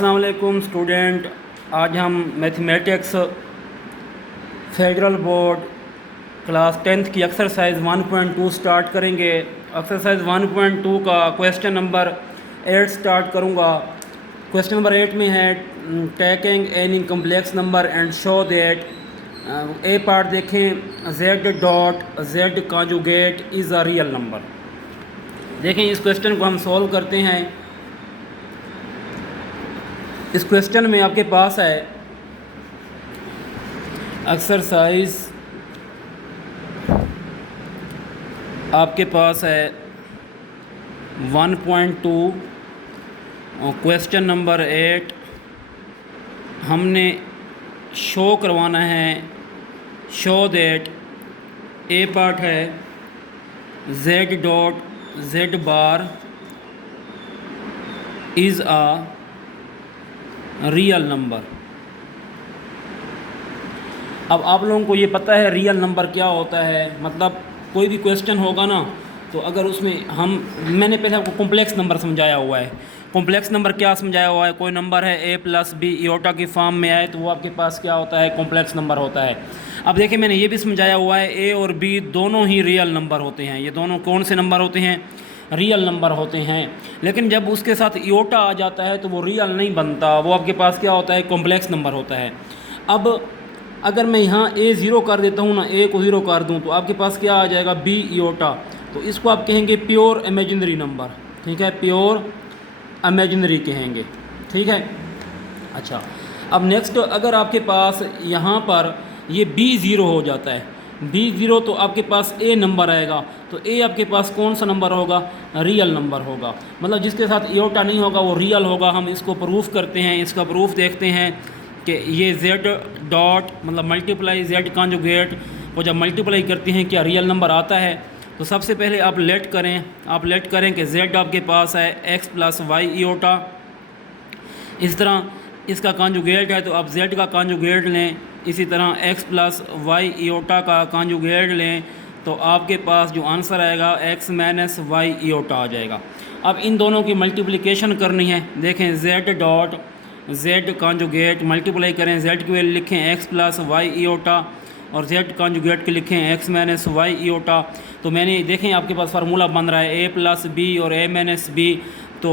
अस्सलाम वालेकुम स्टूडेंट। आज हम mathematics federal board class 10th की एक्सरसाइज 1.2 स्टार्ट करेंगे। एक्सरसाइज 1.2 का क्वेश्चन नंबर 8 स्टार्ट करूँगा। क्वेश्चन नंबर 8 में है taking any complex number and show that a part देखें z dot z conjugate is a real number. देखें इस क्वेश्चन को हम सॉल्व करते हैं। इस क्वेश्चन में आपके पास है एक्सरसाइज, आपके पास है 1.2 क्वेश्चन नंबर 8। हमने शो करवाना है, शो दैट ए पार्ट है z dot z bar is a real number. अब आप लोगों को ये पता है रियल नंबर क्या होता है। मतलब कोई भी क्वेश्चन होगा ना, तो अगर उसमें मैंने पहले आपको कॉम्प्लेक्स नंबर समझाया हुआ है। कॉम्प्लेक्स नंबर क्या समझाया हुआ है? कोई नंबर है a प्लस बी इयोटा की फॉर्म में आए तो वो आपके पास क्या होता है? कॉम्प्लेक्स नंबर होता है। अब देखिए मैंने ये भी समझाया हुआ है a और b दोनों ही रियल नंबर होते हैं। ये दोनों कौन से नंबर होते हैं? रियल नंबर होते हैं। लेकिन जब उसके साथ इयोटा आ जाता है तो वो रियल नहीं बनता, वो आपके पास क्या होता है? कॉम्प्लेक्स नंबर होता है। अब अगर मैं यहाँ a ज़ीरो कर देता हूँ ना, a को ज़ीरो कर दूँ तो आपके पास क्या आ जाएगा? b इयोटा। तो इसको आप कहेंगे प्योर इमेजिनरी नंबर। ठीक है, प्योर इमेजिनरी कहेंगे। ठीक है, अच्छा। अब नेक्स्ट, अगर आपके पास यहाँ पर ये b ज़ीरो हो जाता है, b ज़ीरो, तो आपके पास a नंबर आएगा। तो a आपके पास कौन सा नंबर होगा? रियल नंबर होगा। मतलब जिसके साथ इयोटा नहीं होगा वो रियल होगा। हम इसको प्रूफ करते हैं। इसका प्रूफ देखते हैं कि ये z डॉट मतलब मल्टीप्लाई z कॉन्जुगेट को जब मल्टीप्लाई करते हैं क्या रियल नंबर आता है? तो सबसे पहले आप लेट करें कि z आपके पास है x प्लस वाई इयोटा। इस तरह इसका कॉन्जुगेट है तो आप z का कॉन्जुगेट लें। इसी तरह x प्लस वाई इयोटा का कॉन्जुगेट लें तो आपके पास जो आंसर आएगा x माइनस वाई इयोटा आ जाएगा। अब इन दोनों की मल्टीप्लिकेशन करनी है। देखें z dot z conjugate multiply करें, z की वैल्यू लिखें x प्लस वाई इयोटा और z कॉन्जुगेट के लिखें x माइनस वाई इयोटा। तो मैंने देखें आपके पास फार्मूला बन रहा है a प्लस बी और a माइनस बी। तो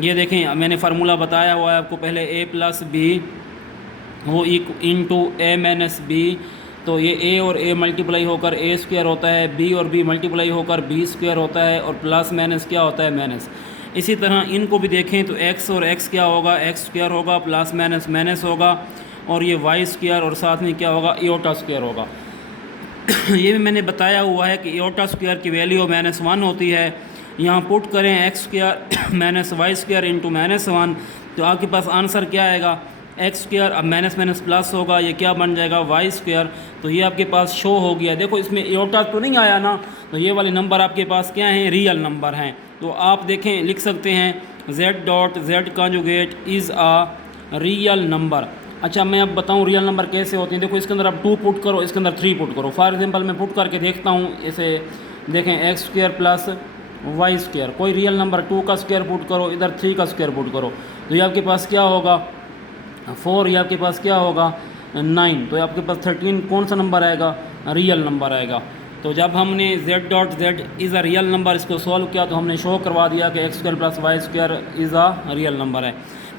ये देखें मैंने फार्मूला बताया हुआ है आपको पहले, a प्लस बी वो इंटू a माइनस बी। तो ये a और a मल्टीप्लाई होकर a स्क्वायर होता है, b और b मल्टीप्लाई होकर b स्क्वायर होता है और प्लस माइनस क्या होता है? माइनस। इसी तरह इनको भी देखें तो x और x क्या होगा? x स्क्वायर होगा, प्लस माइनस माइनस होगा, और ये y स्क्वायर और साथ में क्या होगा? इयोटा स्क्वायर होगा। ये भी मैंने बताया हुआ है कि इयोटा स्क्वायर की वैल्यू -1 होती है। यहाँ पुट करें x square minus y square into -1, तो आपके पास आंसर क्या आएगा? X square. अब माइनस माइनस प्लस होगा, ये क्या बन जाएगा? Y square. तो ये आपके पास शो हो गया। देखो इसमें इयोटा तो नहीं आया ना, तो ये वाले नंबर आपके पास क्या हैं? रियल नंबर हैं। तो आप देखें लिख सकते हैं z dot z conjugate is a real number. अच्छा, मैं अब बताऊं रियल नंबर कैसे होते हैं। देखो इसके अंदर आप 2 पुट करो, इसके अंदर 3 पुट करो। फॉर एग्जांपल मैं पुट करके देखता हूं। इसे देखें x square plus y square, कोई रियल नंबर 2 का स्क्वायर पुट करो, इधर 3 का स्क्वायर पुट करो, तो ये आपके पास क्या होगा? 4। ये आपके पास क्या होगा? 9। तो आपके पास 13 कौन सा नंबर आएगा? रियल नंबर आएगा। तो जब हमने z dot z is a real number इसको सॉल्व किया तो हमने शो करवा दिया कि x square plus y square is a real number है।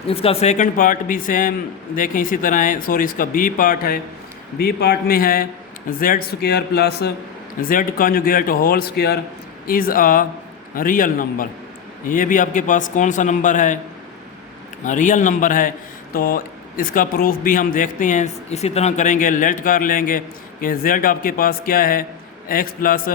इसका सेकंड पार्ट भी सेम देखें इसी तरह है। सॉरी, इसका बी पार्ट है। बी पार्ट में है z square plus z conjugate whole square is a real number. ये भी आपके पास कौन सा नंबर है? रियल नंबर है। तो इसका प्रूफ भी हम देखते हैं। इसी तरह करेंगे, लेट कर लेंगे कि z आपके पास क्या है? x प्लस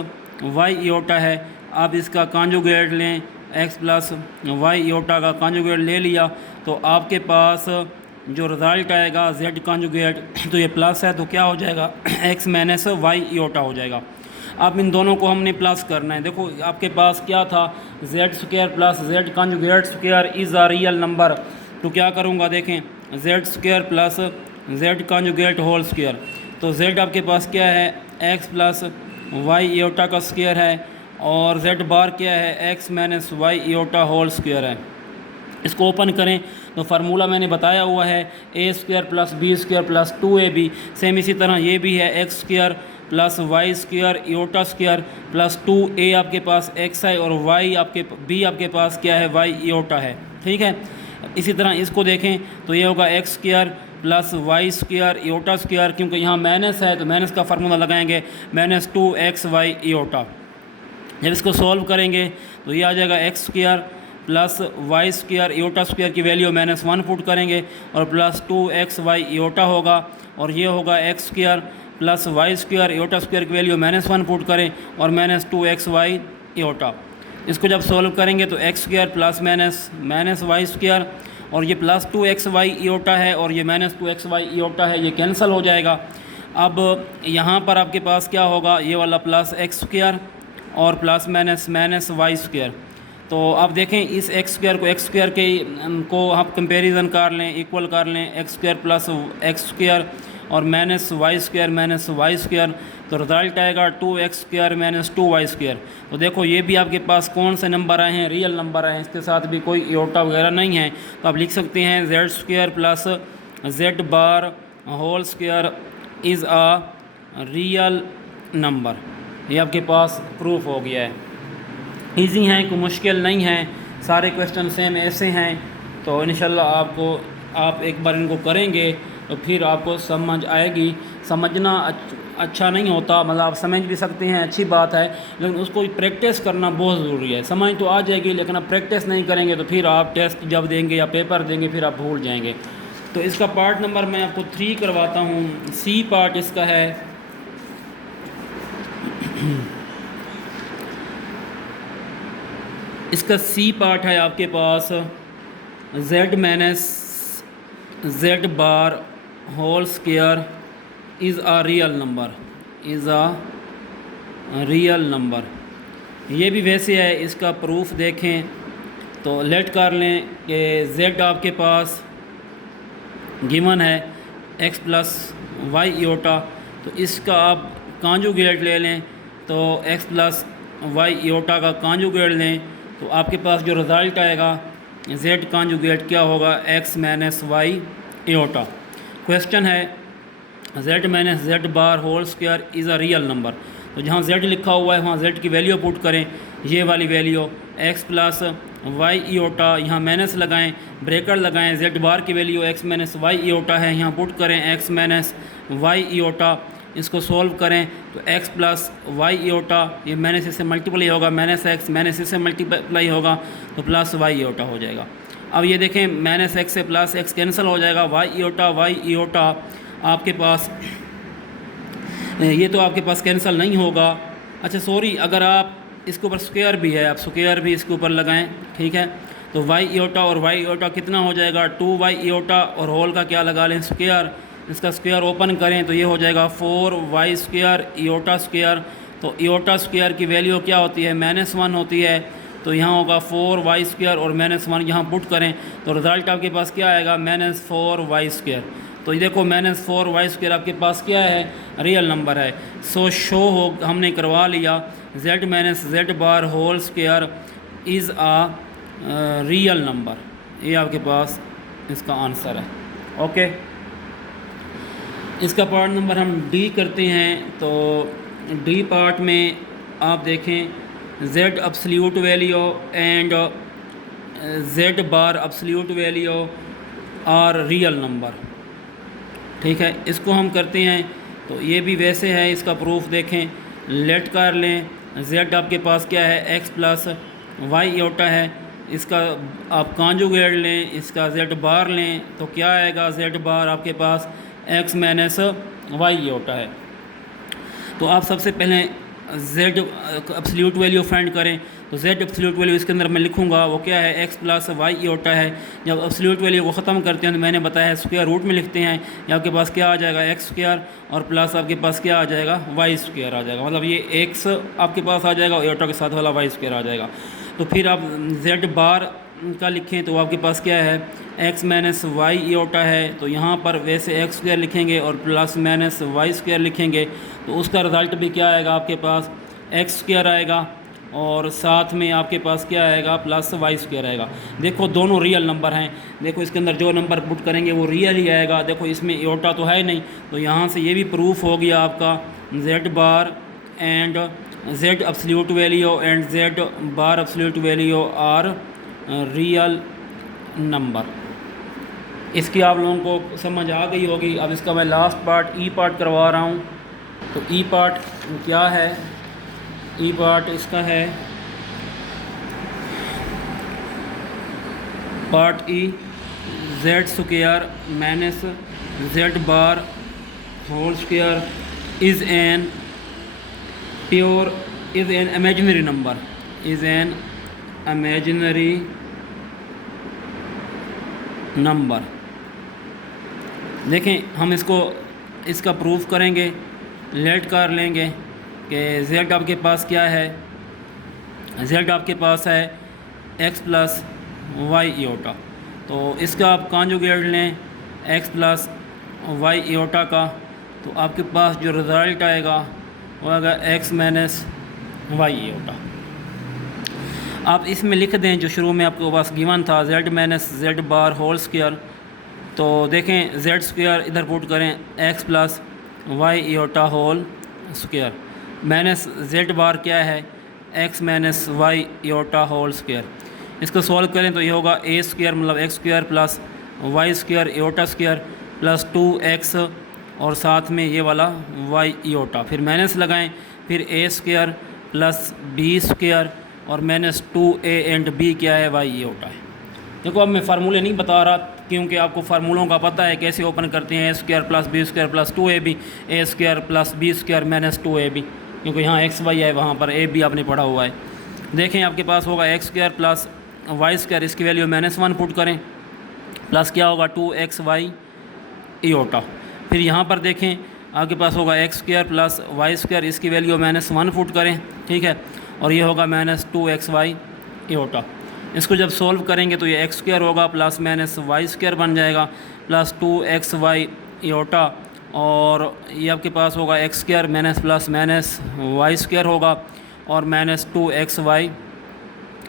वाई इयोटा है। आप इसका कॉन्जुगेट लें, x प्लस वाई इयोटा का कॉन्जुगेट ले लिया तो आपके पास जो रिज़ल्ट आएगा z कॉन्जुगेट, तो ये प्लस है तो क्या हो जाएगा? x माइनस वाई इयोटा हो जाएगा। अब इन दोनों को हमने प्लस करना है। देखो आपके पास क्या था? z square plus z conjugate square is a real number. तो क्या करूँगा? देखें z square plus z conjugate whole square. तो z आपके पास क्या है? x प्लस वाई इयोटा का स्क्वायर है और z बार क्या है? x minus y iota whole square है। इसको ओपन करें तो फार्मूला मैंने बताया हुआ है a square plus b square plus 2ab। Same इसी तरह ये भी है x square plus y square iota square plus 2a आपके पास एक्स है और वाई बी आपके पास क्या है, वाई इयोटा है। ठीक है, इसी तरह इसको देखें तो ये होगा x square plus y square iota square, क्योंकि यहाँ माइनस है तो माइनस का फार्मूला लगाएंगे माइनस 2xy इयोटा। जब इसको सॉल्व करेंगे तो ये आ जाएगा x square plus y square iota square की वैल्यू -1 पुट करेंगे और प्लस 2xy इयोटा होगा, और ये होगा x square plus y square iota square की वैल्यू -1 पुट करें और -2xy इयोटा। इसको जब सॉल्व करेंगे तो x square plus minus y square और ये प्लस 2xy इयोटा है और ये -2xy इयोटा है, ये कैंसिल हो जाएगा। अब यहाँ पर आपके पास क्या होगा, ये वाला प्लस एक्स स्क्वायर और प्लस माइनस वाई स्क्वायर। तो आप देखें इस एक्स स्क्वायर को को आप कंपैरिजन कर लें, इक्वल कर लें, x square plus x square और माइनस वाई स्क्वायर, तो रिजल्ट आएगा 2x square minus 2y square. तो देखो ये भी आपके पास कौन से नंबर आए हैं, रियल नंबर आए हैं, इसके साथ भी कोई इयोटा वगैरह नहीं है। तो आप लिख सकते हैं z square plus z bar whole square is a real number. ये आपके पास प्रूफ हो गया है। इजी है, कोई मुश्किल नहीं है, सारे क्वेश्चन सेम ऐसे हैं। तो इंशाल्लाह आप एक बार इनको करेंगे तो फिर आपको समझ आएगी। समझना अच्छा नहीं होता, मतलब आप समझ भी सकते हैं, अच्छी बात है, लेकिन उसको प्रैक्टिस करना बहुत ज़रूरी है। समझ तो आ जाएगी लेकिन आप प्रैक्टिस नहीं करेंगे तो फिर आप टेस्ट जब देंगे या पेपर देंगे फिर आप भूल जाएंगे। तो इसका पार्ट नंबर मैं आपको 3 करवाता हूँ। सी पार्ट इसका है इसका सी पार्ट है आपके पास z minus z bar whole square is a real number. ये भी वैसे है, इसका प्रूफ देखें तो लेट कर लें कि z आपके पास गिवन है x प्लस वाई इयोटा, तो इसका आप कॉन्जुगेट ले लें, तो x प्लस वाई इयोटा का कॉन्जुगेट लें तो आपके पास जो रिज़ल्ट आएगा z कॉन्जुगेट क्या होगा, x minus y iota. Question है z minus z bar whole square is a real number. तो जहाँ z लिखा हुआ है वहाँ z की वैल्यू पुट करें, ये वाली वैल्यू x प्लस वाई इयोटा, यहाँ माइनस लगाएं, ब्रेकर लगाएं, z बार की वैल्यू x माइनस वाई इयोटा है, यहाँ पुट करें x माइनस वाई इयोटा। इसको सॉल्व करें तो x प्लस वाई इयोटा, ये माइनस इससे मल्टीप्लाई होगा, माइनस एक्स माइनस इससे मल्टीप्लाई होगा तो प्लस वाई इयोटा हो जाएगा। अब ये देखें माइनस एक्स से प्लस एक्स कैंसिल हो जाएगा, वाई इयोटा आपके पास, ये तो आपके पास कैंसिल नहीं होगा। अच्छा सॉरी, अगर आप इसके ऊपर स्क्वायर भी है, आप स्क्वायर भी इसके ऊपर लगाएं, ठीक है। तो वाई इयोटा और वाई इयोटा कितना हो जाएगा, 2y इयोटा और होल का क्या लगा लें, स्क्वायर। इसका स्क्वायर ओपन करें तो ये हो जाएगा 4y स्क्वायर इयोटा स्क्वायर। तो इयोटा स्क्वायर की वैल्यू क्या होती है, -1 होती है, तो यहाँ होगा 4y स्क्वायर और -1 यहाँ पुट करें तो रिज़ल्ट आपके पास क्या आएगा, -4y स्क्वायर। तो ये देखो -4y स्क्वायर आपके पास क्या है, रियल नंबर है। सो हमने करवा लिया z minus z bar whole square is a real number. ये आपके पास इसका आंसर है। ओके, इसका पार्ट नंबर हम डी करते हैं। तो डी पार्ट में आप देखें z absolute value and z bar absolute value are real number, ठीक है। इसको हम करते हैं तो ये भी वैसे है, इसका प्रूफ देखें, लेट कर लें, z आपके पास क्या है, x प्लस वाई इयोटा है, इसका आप कॉन्जुगेट लें, इसका z बार लें तो क्या आएगा, z बार आपके पास x माइनस वाई इयोटा है। तो आप सबसे पहले z एब्सोल्यूट वैल्यू फाइंड करें। तो z एब्सोल्यूट वैल्यू इसके अंदर मैं लिखूंगा वो क्या है, x प्लस वाई इयोटा है। जब एब्सोल्यूट वैल्यू को ख़त्म करते हैं तो मैंने बताया स्क्वायर रूट में लिखते हैं, या आपके पास क्या आ जाएगा, एक्स स्क्वायर और प्लस आपके पास क्या आ जाएगा, वाई स्क्वायर आ जाएगा। मतलब ये x आपके पास आ जाएगा और इयोटा के साथ वाला वाई स्क्वायर आ जाएगा। तो फिर आप z बार का लिखें तो आपके पास क्या है, x माइनस वाई इयोटा है, तो यहाँ पर वैसे एक्स स्क्वायर लिखेंगे और प्लस माइनस वाई स्क्वायर लिखेंगे तो उसका रिज़ल्ट भी क्या आएगा, आपके पास एक्स स्क्वायर आएगा और साथ में आपके पास क्या आएगा प्लस वाई स्क्वायर आएगा। देखो दोनों रियल नंबर हैं, देखो इसके अंदर जो नंबर पुट करेंगे वो रियल ही आएगा। देखो इसमें एयोटा तो है नहीं, तो यहाँ से ये भी प्रूफ हो गया आपका z bar and z absolute value and z bar absolute value are real number. इसकी आप लोगों को समझ आ गई होगी। अब इसका मैं लास्ट पार्ट ई पार्ट करवा रहा हूँ। तो ई पार्ट क्या है, ई पार्ट इसका है part E z square minus z bar whole square is an pure is an imaginary number, is an imaginary number. देखें हम इसका प्रूफ करेंगे, लेट कर लेंगे कि जेड आपके पास क्या है, जेड आपके पास है एक्स प्लस वाई इयोटा। तो इसका आप कॉन्जुगेट लें एक्स प्लस वाई इयोटा का, तो आपके पास जो रिज़ल्ट आएगा वो आएगा एक्स माइनस वाई इयोटा। आप इसमें लिख दें जो शुरू में आपके पास गिवन था z minus z bar whole square. तो देखें जेड स्क्वायर इधर पुट करें x plus y iota whole square minus z bar क्या है x minus y iota whole square. इसको सॉल्व करें तो ये होगा ए स्क्वायर मतलब x square plus y square iota square plus 2x और साथ में ये वाला वाई इयोटा, फिर माइनस लगाएं, फिर ए स्क्वायर प्लस बी स्क्वायर और माइनस 2a एंड b क्या है वाई इयोटा है। देखो अब मैं फार्मूले नहीं बता रहा क्योंकि आपको फार्मूलों का पता है कैसे ओपन करते हैं, a square plus b square plus 2ab, a square plus b square minus 2ab, क्योंकि यहाँ एक्स वाई है वहाँ पर ए बी आपने पढ़ा हुआ है। देखें आपके पास होगा x square plus y square, इसकी वैल्यू -1 पुट करें, प्लस क्या होगा 2xy इयोटा। फिर यहाँ पर देखें आपके पास होगा x square plus y square, इसकी वैल्यू -1 पुट करें, ठीक है, और ये होगा -2xy इयोटा। इसको जब सोल्व करेंगे तो ये एक्स स्क्वायर होगा प्लस माइनस वाई स्क्वायर बन जाएगा प्लस 2xy इयोटा, और ये आपके पास होगा x square minus plus minus y square होगा और -2xy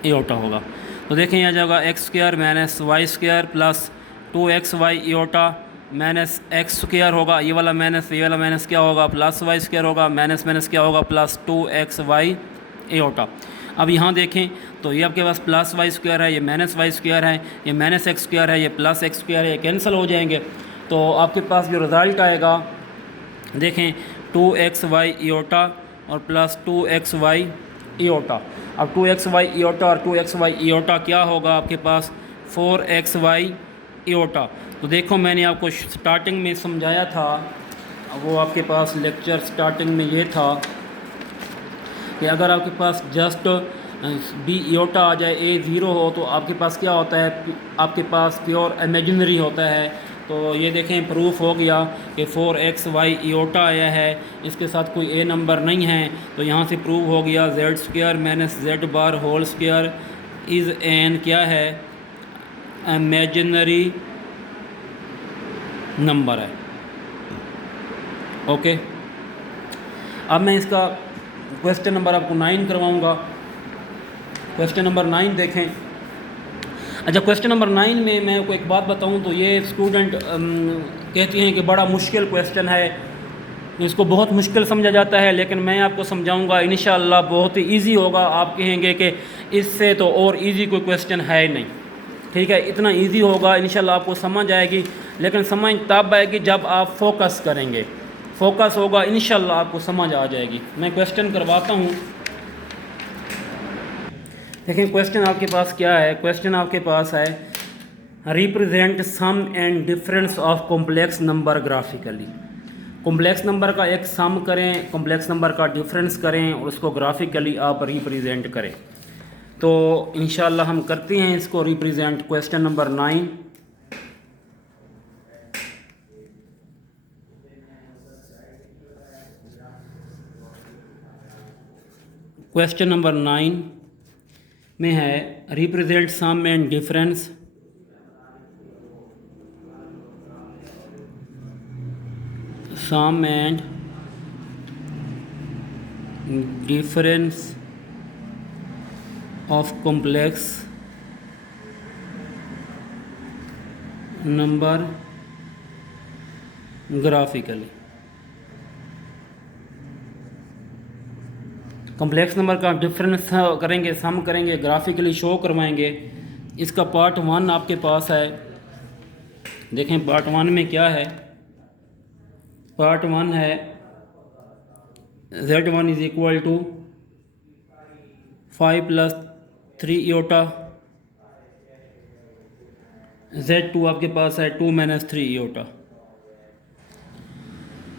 इयोटा होगा। तो देखें यहाँ जाएगा x square minus y square plus 2xy iota minus x square होगा, ये वाला माइनस क्या होगा प्लस वाई स्क्वायर होगा, माइनस माइनस क्या होगा प्लस 2xy इयोटा। अब यहाँ देखें तो ये आपके पास प्लस वाई स्क्वायर है, ये माइनस वाई स्क्वायर है, ये माइनस एक्स स्क्वायर है, ये प्लस एक्स स्क्वायर है, ये कैंसिल हो जाएंगे। तो आपके पास जो रिज़ल्ट आएगा देखें 2xy इयोटा और प्लस 2xy इयोटा। अब 2xy इयोटा और 2xy इयोटा क्या होगा आपके पास 4xy इयोटा। तो देखो मैंने आपको स्टार्टिंग में समझाया था, वो आपके पास लेक्चर स्टार्टिंग में ये था कि अगर आपके पास जस्ट बी इयोटा आ जाए ए ज़ीरो हो तो आपके पास क्या होता है, आपके पास प्योर इमेजिनरी होता है। तो ये देखें प्रूफ हो गया कि 4xy इयोटा आया है, इसके साथ कोई ए नंबर नहीं है, तो यहाँ से प्रूव हो गया z square minus z bar whole square is an क्या है इमेजिनरी नंबर है। ओके, अब मैं इसका क्वेश्चन नंबर आपको 9 करवाऊँगा। क्वेश्चन नंबर 9 देखें। अच्छा, क्वेश्चन नंबर 9 में मैं आपको एक बात बताऊं तो ये स्टूडेंट कहती हैं कि बड़ा मुश्किल क्वेश्चन है, इसको बहुत मुश्किल समझा जाता है, लेकिन मैं आपको समझाऊंगा इंशाअल्लाह बहुत ही ईजी होगा। आप कहेंगे कि इससे तो और ईजी कोई क्वेश्चन है ही नहीं, ठीक है, इतना ईजी होगा इंशाअल्लाह आपको समझ आएगी, लेकिन समझ तब आएगी जब आप फोकस करेंगे, फोकस होगा इंशाअल्लाह आपको समझ आ जाएगी। मैं क्वेश्चन करवाता हूँ। देखिए क्वेश्चन आपके पास क्या है, क्वेश्चन आपके पास है represent sum and difference of complex number graphically. Complex number का एक सम करें, कॉम्प्लेक्स नंबर का डिफरेंस करें और उसको ग्राफिकली आप रिप्रेजेंट करें। तो इंशाअल्लाह हम करते हैं इसको represent. Question number 9, question number 9 में है represent sum and difference sum and difference of complex number graphically. Complex number का डिफरेंस करेंगे, सम करेंगे, ग्राफिकली शो करवाएंगे। इसका पार्ट 1 आपके पास है। देखें पार्ट 1 में क्या है। पार्ट 1 है Z1 is equal to 5 + 3 इयोटा। Z2 आपके पास है 2 - 3 इयोटा।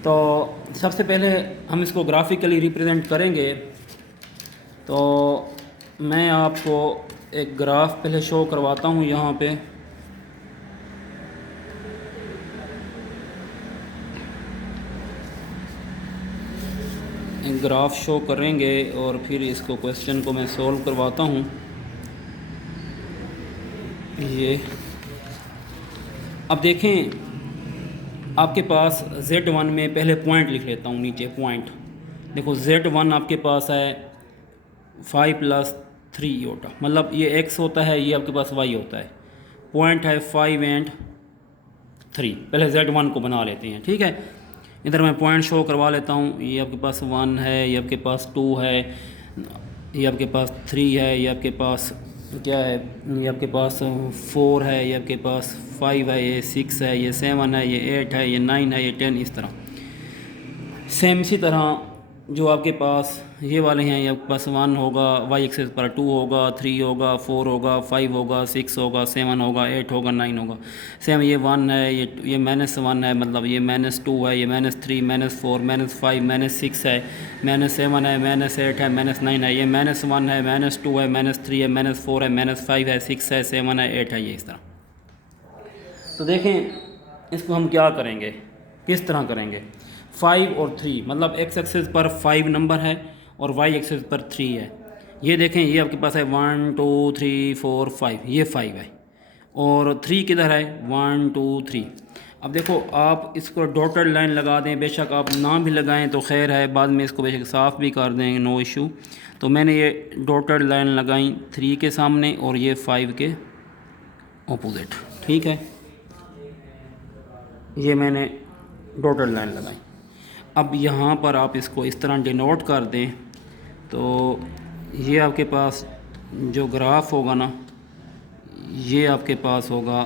तो सबसे पहले हम इसको ग्राफिकली रिप्रेजेंट करेंगे। तो मैं आपको एक ग्राफ पहले शो करवाता हूँ। यहाँ पे एक ग्राफ शो करेंगे और फिर इसको क्वेश्चन को मैं सॉल्व करवाता हूँ। ये अब देखें आपके पास Z1 में पहले पॉइंट लिख लेता हूँ नीचे पॉइंट। देखो Z1 आपके पास है 5 + 3 इयोटा, मतलब ये x होता है, ये आपके पास y होता है। पॉइंट है 5 और 3। पहले Z1 को बना लेते हैं, ठीक है। इधर मैं पॉइंट शो करवा लेता हूँ। ये आपके पास 1 है, ये आपके पास 2 है, ये आपके पास 3 है, ये आपके पास क्या है, ये आपके पास 4 है, ये आपके पास 5 है, ये 6 है, ये 7 है, ये 8 है, ये 9 है, ये 10। इस तरह सेम इसी तरह जो आपके पास ये वाले हैं, ये आपके पास 1 होगा, y एक्सिस पर 2 होगा, 3 होगा, 4 होगा, 5 होगा, 6 होगा, 7 होगा, 8 होगा, 9 होगा। सेम ये 1 है, ये -1 है, मतलब ये -2 है, ये -3, -4, -5, -6 है, -7 है, -8 है, -9 है, ये -1 है, -2 है, -3 है, -4 है, -5 है, 6 है, 7 है, 8 है, ये इस तरह। तो देखें इसको हम क्या करेंगे, किस तरह करेंगे। 5 और 3, मतलब x एक्सिस पर 5 नंबर है और y एक्सिस पर 3 है। ये देखें ये आपके पास है 1 2 3 4 5, ये 5 है और 3 किधर है, 1 2 3। अब देखो आप इसको डॉटेड लाइन लगा दें, बेशक आप ना भी लगाएं तो खैर है, बाद में इसको बेशक साफ़ भी कर देंगे, नो इशू। तो मैंने ये डॉटेड लाइन लगाई 3 के सामने और ये 5 के ऑपोजिट, ठीक है। ये मैंने डॉटेड लाइन लगाई। अब यहाँ पर आप इसको इस तरह डिनोट कर दें तो ये आपके पास जो ग्राफ होगा ना, ये आपके पास होगा,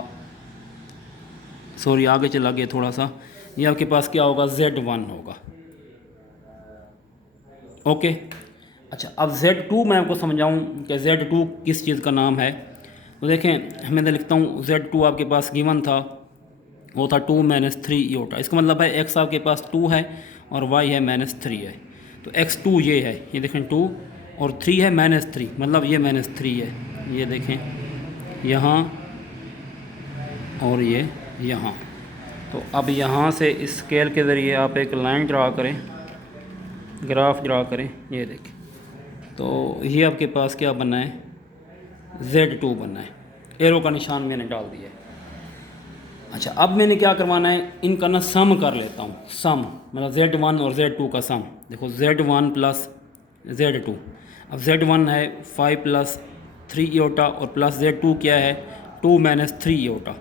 सॉरी आगे चला गया थोड़ा सा, ये आपके पास क्या होगा, Z1 होगा। ओके, अच्छा अब Z2 मैं आपको समझाऊं कि Z2 किस चीज़ का नाम है। तो देखें मैं लिखता हूँ Z2 आपके पास गिवन था, वो था 2 - 3 इयोटा। इसका मतलब है x आपके पास 2 है और y है -3 है। तो x2 ये है, ये देखें 2 और 3 है -3, मतलब ये -3 है। ये देखें यहाँ और ये यहाँ। तो अब यहाँ से इस स्केल के ज़रिए आप एक लाइन ड्रा करें, ग्राफ ड्रा करें। ये देखें तो ये आपके पास क्या बना है, Z2 बना है। एरो का निशान मैंने डाल दिया है। अच्छा अब मैंने क्या करवाना है, इनका ना सम कर लेता हूँ, सम मतलब Z1 और Z2 का सम। देखो Z1 + Z2, अब Z1 है 5 + 3 इयोटा और प्लस Z2 क्या है 2 - 3 इयोटा।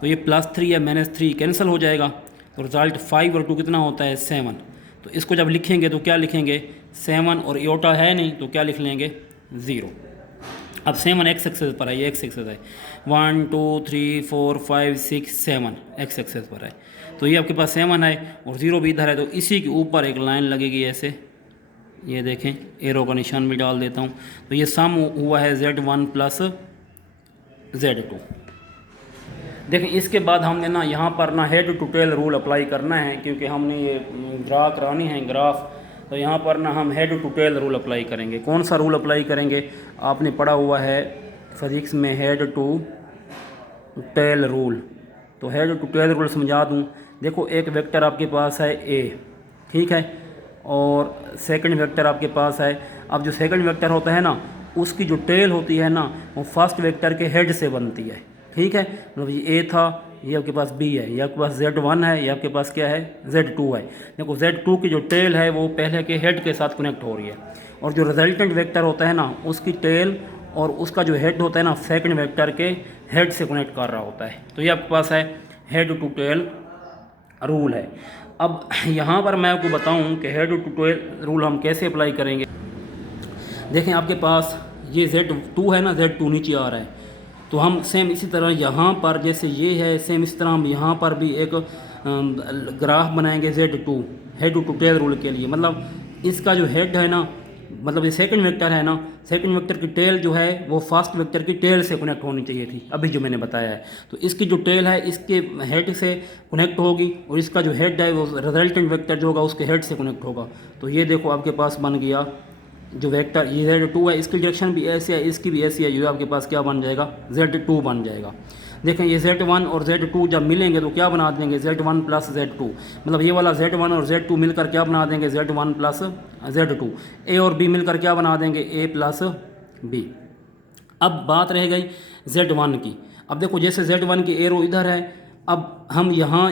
तो ये +3 या -3 कैंसिल हो जाएगा, तो रिज़ल्ट 5 और 2 कितना होता है 7। तो इसको जब लिखेंगे तो क्या लिखेंगे, 7 और इयोटा है नहीं तो क्या लिख लेंगे 0। अब 7 x एक्सेस पर है, ये x एक्सेस है, 1 2 3 4 5 6 7 x एक्सेस पर है। तो ये आपके पास 7 है और 0 भी इधर है, तो इसी के ऊपर एक लाइन लगेगी ऐसे। ये देखें एरो का निशान भी डाल देता हूँ। तो ये सम हुआ है Z1 + Z2। देखें इसके बाद हमने ना यहाँ पर ना head to tail rule apply करना है, क्योंकि हमने ये ड्रा करानी है ग्राफ। तो यहाँ पर ना हम head to tail rule apply करेंगे। कौन सा रूल अप्लाई करेंगे, आपने पढ़ा हुआ है फिजिक्स में हेड टू टेल रूल। तो हेड टू टेल रूल समझा दूँ। देखो एक वेक्टर आपके पास है A, ठीक है, और सेकंड वेक्टर आपके पास है। अब जो सेकंड वेक्टर होता है ना, उसकी जो टेल होती है ना, वो फर्स्ट वेक्टर के हेड से बनती है, ठीक है। मतलब ये A था, ये आपके पास B है, ये आपके पास Z1 है, ये आपके पास क्या है Z2 है। देखो Z2 की जो टेल है वो पहले के हेड के साथ कनेक्ट हो रही है, और जो रिजल्टेंट वेक्टर होता है ना, उसकी टेल और उसका जो हेड होता है ना सेकंड वेक्टर के हेड से कनेक्ट कर रहा होता है। तो ये आपके पास है हेड टू टेल रूल है। अब यहाँ पर मैं आपको बताऊँ कि हेड टू टेल रूल हम कैसे अप्लाई करेंगे। देखें आपके पास ये Z2 है ना, Z2 नीचे आ रहा है, तो हम सेम इसी तरह यहाँ पर जैसे ये है सेम इस तरह हम यहाँ पर भी एक ग्राफ बनाएंगे Z2 head to tail rule के लिए। मतलब इसका जो हेड है ना, मतलब ये सेकंड वेक्टर है ना, सेकंड वेक्टर की टेल जो है वो फर्स्ट वेक्टर की टेल से कनेक्ट होनी चाहिए थी, अभी जो मैंने बताया है। तो इसकी जो टेल है इसके हेड से कनेक्ट होगी और इसका जो हेड है वो रिजल्टेंट वेक्टर जो होगा उसके हेड से कनेक्ट होगा। तो ये देखो आपके पास बन गया जो वेक्टर ये Z2 है, इसकी डायरेक्शन भी ऐसी है, इसकी भी ऐसी है, जो आपके पास क्या बन जाएगा Z2 बन जाएगा। देखें ये Z1 और Z2 जब मिलेंगे तो क्या बना देंगे Z1 प्लस Z2, मतलब ये वाला Z1 और Z2 मिलकर क्या बना देंगे Z1 प्लस Z2। A और B मिलकर क्या बना देंगे A प्लस B। अब बात रह गई Z1 की। अब देखो जैसे Z1 की एरो इधर है, अब हम यहाँ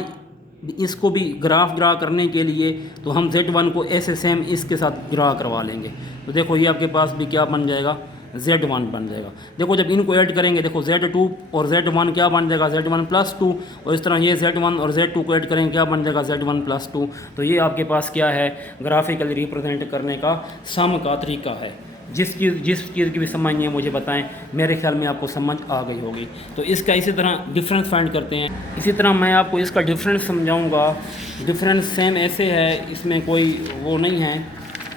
इसको भी ग्राफ ड्रा करने के लिए तो हम Z1 को ऐसे सेम इसके साथ ड्रा करवा लेंगे। तो देखो ये आपके पास भी क्या बन जाएगा Z1 बन जाएगा। देखो जब इनको ऐड करेंगे देखो Z2 और Z1 क्या बन जाएगा Z1 प्लस 2, और इस तरह ये Z1 और Z2 को ऐड करेंगे क्या बन जाएगा Z1 प्लस 2। तो ये आपके पास क्या है ग्राफिकली रिप्रेजेंट करने का सम का तरीका है। जिस चीज़ की भी समझ नहीं है मुझे बताएं, मेरे ख्याल में आपको समझ आ गई होगी। तो इसका इसी तरह डिफरेंस फाइंड करते हैं। इसी तरह मैं आपको इसका डिफरेंस समझाऊंगा। डिफरेंस सेम ऐसे है, इसमें कोई वो नहीं है,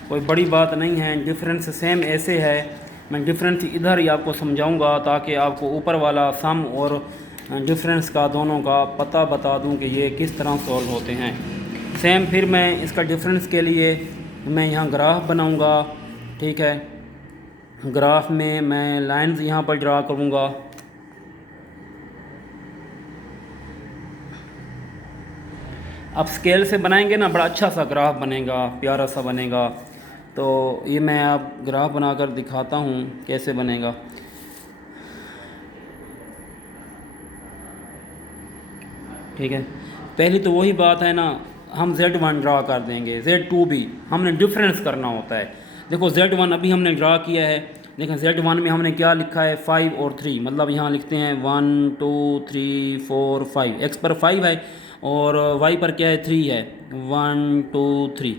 कोई बड़ी बात नहीं है। डिफरेंस सेम ऐसे है, मैं डिफरेंस इधर ही आपको समझाऊंगा ताकि आपको ऊपर वाला सम और डिफरेंस का दोनों का पता बता दूं कि ये किस तरह सॉल्व होते हैं। सेम फिर मैं इसका डिफरेंस के लिए मैं यहाँ ग्राफ बनाऊँगा, ठीक है। ग्राफ में मैं लाइंस यहाँ पर ड्रा करूँगा। अब स्केल से बनाएंगे ना बड़ा अच्छा सा ग्राफ बनेगा, प्यारा सा बनेगा। तो ये मैं आप ग्राफ बनाकर दिखाता हूँ कैसे बनेगा। ठीक है, पहली तो वही बात है ना, हम Z1 ड्रा कर देंगे, Z2 भी हमने डिफरेंस करना होता है। देखो Z1 अभी हमने ड्रा किया है, देखें Z1 में हमने क्या लिखा है 5 और 3, मतलब यहाँ लिखते हैं 1 2 3 4 5। x पर 5 है और y पर क्या है 3 है, 1 2 3।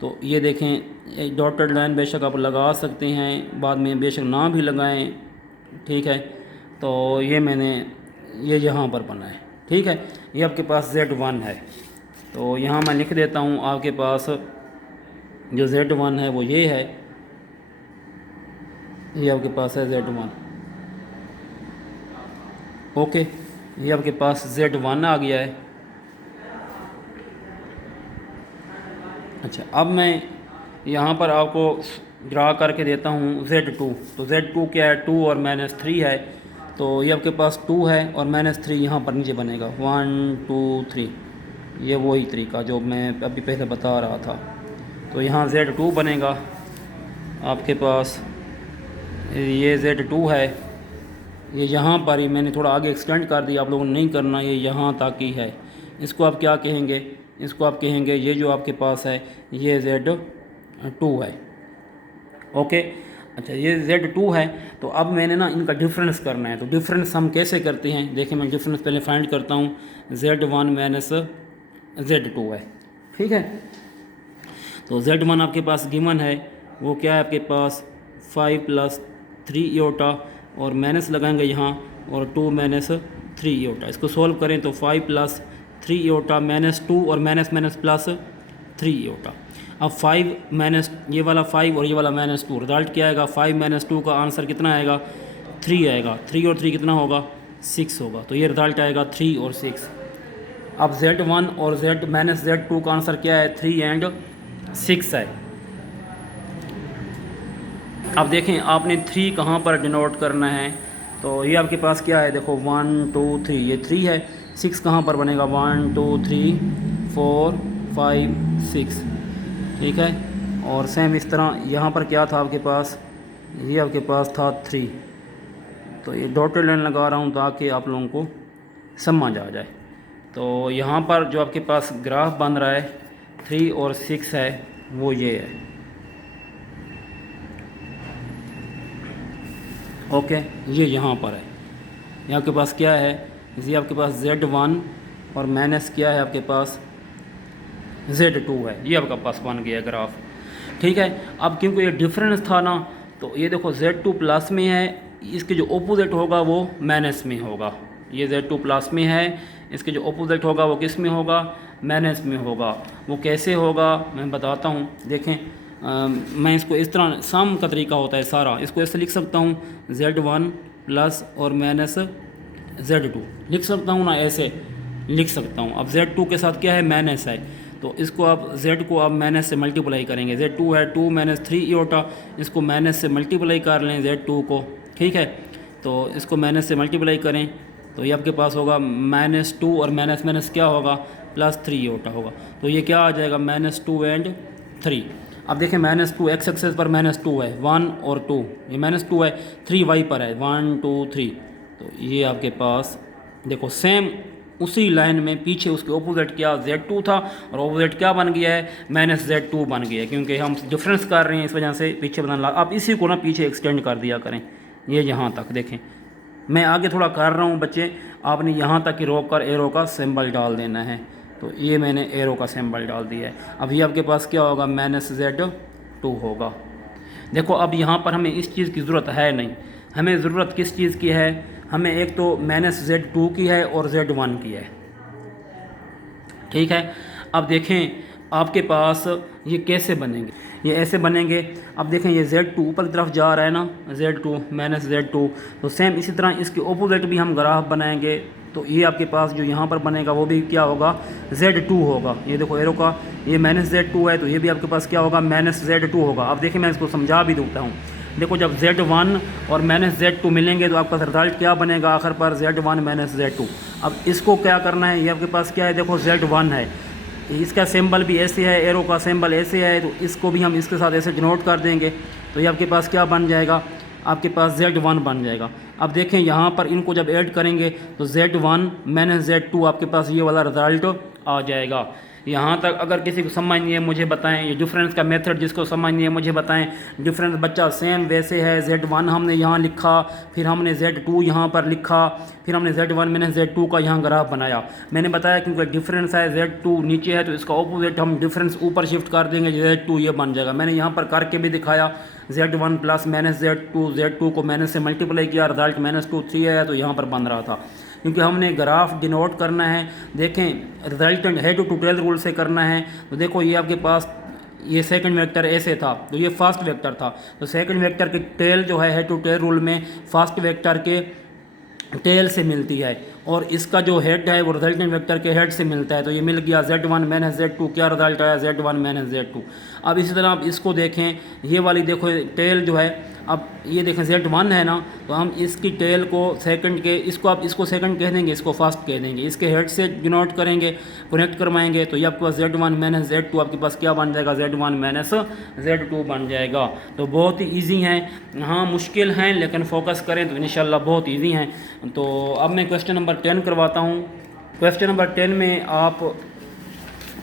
तो ये देखें डॉटेड लाइन बेशक आप लगा सकते हैं, बाद में बेशक ना भी लगाएं, ठीक है। तो ये मैंने ये यहाँ पर बना है, ठीक है। ये आपके पास Z1 है, तो यहाँ मैं लिख देता हूँ आपके पास जो Z1 है वो ये है, ये आपके पास है Z1। ओके, ये आपके पास Z1 आ गया है। अच्छा, अब मैं यहाँ पर आपको ड्रा करके देता हूँ Z2। तो Z2 क्या है 2 और -3 है, तो ये आपके पास 2 है और -3 यहाँ पर नीचे बनेगा 1 2 3। ये वही तरीका जो मैं अभी पहले बता रहा था। तो यहाँ Z2 बनेगा आपके पास, ये Z2 है, ये यहाँ पर ही मैंने थोड़ा आगे एक्सटेंड कर दिया, आप लोगों ने नहीं करना, ये यहाँ तक ही है। इसको आप क्या कहेंगे, इसको आप कहेंगे ये जो आपके पास है ये Z2 है। ओके, अच्छा ये Z2 है। तो अब मैंने ना इनका डिफरेंस करना है। तो डिफरेंस हम कैसे करते हैं, देखिए मैं डिफरेंस पहले फाइंड करता हूँ। Z1 माइनस Z2 है, ठीक है। तो Z1 आपके पास गिवन है, वो क्या है आपके पास 5 + 3 इयोटा और माइनस लगाएंगे यहाँ और 2 - 3 इयोटा। इसको सॉल्व करें तो 5 + 3 इयोटा -2 और माइनस प्लस 3 इयोटा। अब 5 माइनस ये वाला 5 और ये वाला -2, रिजल्ट क्या आएगा 5 - 2 का आंसर कितना आएगा 3 आएगा। 3 और 3 कितना होगा 6 होगा। तो ये रिजल्ट आएगा 3 और 6। अब Z1 और Z2 का आंसर क्या है 3 और 6 है। अब देखें आपने 3 कहाँ पर डिनोट करना है, तो ये आपके पास क्या है देखो 1 2 3, ये 3 है। 6 कहाँ पर बनेगा 1 2 3 4 5 6, ठीक है। और सेम इस तरह यहाँ पर क्या था आपके पास, ये आपके पास था 3। तो ये डॉटेड लाइन लगा रहा हूँ ताकि आप लोगों को समझ आ जाए। तो यहाँ पर जो आपके पास ग्राफ बन रहा है 3 और 6 है वो ये है। ओके, ये यहाँ पर है, ये आपके पास क्या है, ये आपके पास Z1 और माइनस क्या है आपके पास Z2 है। ये आपका पास बन गया ग्राफ, ठीक है। अब क्योंकि ये डिफरेंस था ना, तो ये देखो Z2 प्लस में है, इसके जो ओपोजिट होगा वो माइनस में होगा। ये Z2 प्लस में है, इसके जो ओपोजिट होगा वो किस में होगा, माइनस में होगा। वो कैसे होगा मैं बताता हूँ, देखें। मैं इसको इस तरह सम का तरीका होता है सारा, इसको ऐसे लिख सकता हूँ Z1 प्लस और माइनस Z2 लिख सकता हूँ ना, ऐसे लिख सकता हूँ। अब Z2 के साथ क्या है, माइनस है, तो इसको आप Z को आप माइनस से मल्टीप्लाई करेंगे। Z2 है 2 माइनस 3 इयोटा, इसको माइनस से मल्टीप्लाई कर लें Z2 को, ठीक है। तो इसको माइनस से मल्टीप्लाई करें तो ये आपके पास होगा -2 और माइनस माइनस क्या होगा, +3 इयोटा होगा। तो ये क्या आ जाएगा, -2 एंड 3। अब देखें -2 एक्स एक्सेस पर -2 है, 1 और 2, ये -2 है, 3 वाई पर है, 1 2 3। तो ये आपके पास देखो सेम उसी लाइन में पीछे उसके ओपोजिट क्या Z2 था और ओपोजिट क्या बन गया है, -Z2 बन गया है, क्योंकि हम डिफरेंस कर रहे हैं इस वजह से पीछे बनाना। आप इसी को ना पीछे एक्सटेंड कर दिया करें, ये यहाँ तक देखें। मैं आगे थोड़ा कर रहा हूँ बच्चे, आपने यहाँ तक ही रोक कर एरो का सिंबल डाल देना है। तो ये मैंने एरो का सिंबल डाल दिया है। अब ये आपके पास क्या होगा, -Z2 होगा। देखो अब यहाँ पर हमें इस चीज़ की ज़रूरत है नहीं, हमें ज़रूरत किस चीज़ की है, हमें एक तो -Z2 की है और Z1 की है, ठीक है। अब देखें आपके पास ये कैसे बनेंगे, ये ऐसे बनेंगे। अब देखें ये Z2 ऊपर की तरफ जा रहा है ना, Z2 -Z2, तो सेम इसी तरह इसके ओपोजिट भी हम ग्राफ बनाएंगे। तो ये आपके पास जो यहाँ पर बनेगा वो भी क्या होगा, Z2 होगा। ये देखो एरो का ये -Z2 है, तो ये भी आपके पास क्या होगा, -Z2 होगा। अब देखिए मैं इसको समझा भी देता हूँ। देखो जब Z1 और -Z2 मिलेंगे तो आपका रिजल्ट क्या बनेगा, आखिर पर Z1 -Z2। अब इसको क्या करना है, ये आपके पास क्या है, देखो Z1 है, इसका सिंबल भी ऐसे है, एरो का सिंबल ऐसे है, तो इसको भी हम इसके साथ ऐसे डिनोट कर देंगे। तो ये आपके पास क्या बन जाएगा, आपके पास Z1 बन जाएगा। अब देखें यहाँ पर इनको जब ऐड करेंगे तो Z1 -Z2 आपके पास ये वाला रिज़ल्ट आ जाएगा। यहाँ तक अगर किसी को समझ नहीं है मुझे बताएं, ये डिफरेंस का मेथड जिसको समझ नहीं है मुझे बताएं। डिफरेंस बच्चा सेम वैसे है, Z1 हमने यहाँ लिखा, फिर हमने Z2 यहाँ पर लिखा, फिर हमने Z1 -Z2 का यहाँ ग्राफ बनाया। मैंने बताया क्योंकि डिफरेंस है, Z2 नीचे है तो इसका ऑपोजिट हम डिफरेंस ऊपर शिफ्ट कर देंगे, Z2 ये बन जाएगा। मैंने यहाँ पर करके भी दिखाया, Z1 प्लस -Z2, Z2 को माइनस से मल्टीप्लाई किया, रिजल्ट -2 3 है, तो यहाँ पर बन रहा था। क्योंकि हमने ग्राफ डिनोट करना है, देखें resultant head to tail rule से करना है। तो देखो ये आपके पास ये सेकंड वेक्टर ऐसे था, तो ये फर्स्ट वेक्टर था, तो सेकंड वेक्टर की टेल जो है हेड टू टेल रूल में फर्स्ट वेक्टर के टेल से मिलती है, और इसका जो हेड है वो रिजल्टेंट वेक्टर के हेड से मिलता है। तो ये मिल गया Z1 -Z2, क्या रिजल्ट आया, Z1 -Z2। अब इसी तरह आप इसको देखें, ये वाली देखो टेल जो है, अब ये देखें Z1 है ना, तो हम इसकी टेल को सेकंड के, इसको आप इसको सेकंड कह देंगे, इसको फर्स्ट कह देंगे, इसके हेड से डिनोट करेंगे, कनेक्ट करवाएंगे, तो ये आपके पास Z1 -Z2 आपके पास क्या बन जाएगा, Z1 -Z2 बन जाएगा। तो बहुत ही ईजी हैं, हाँ मुश्किल हैं लेकिन फोकस करें तो इंशाल्लाह बहुत ईजी हैं। तो अब मैं क्वेश्चन नंबर 10 करवाता हूँ। क्वेश्चन नंबर 10 में आप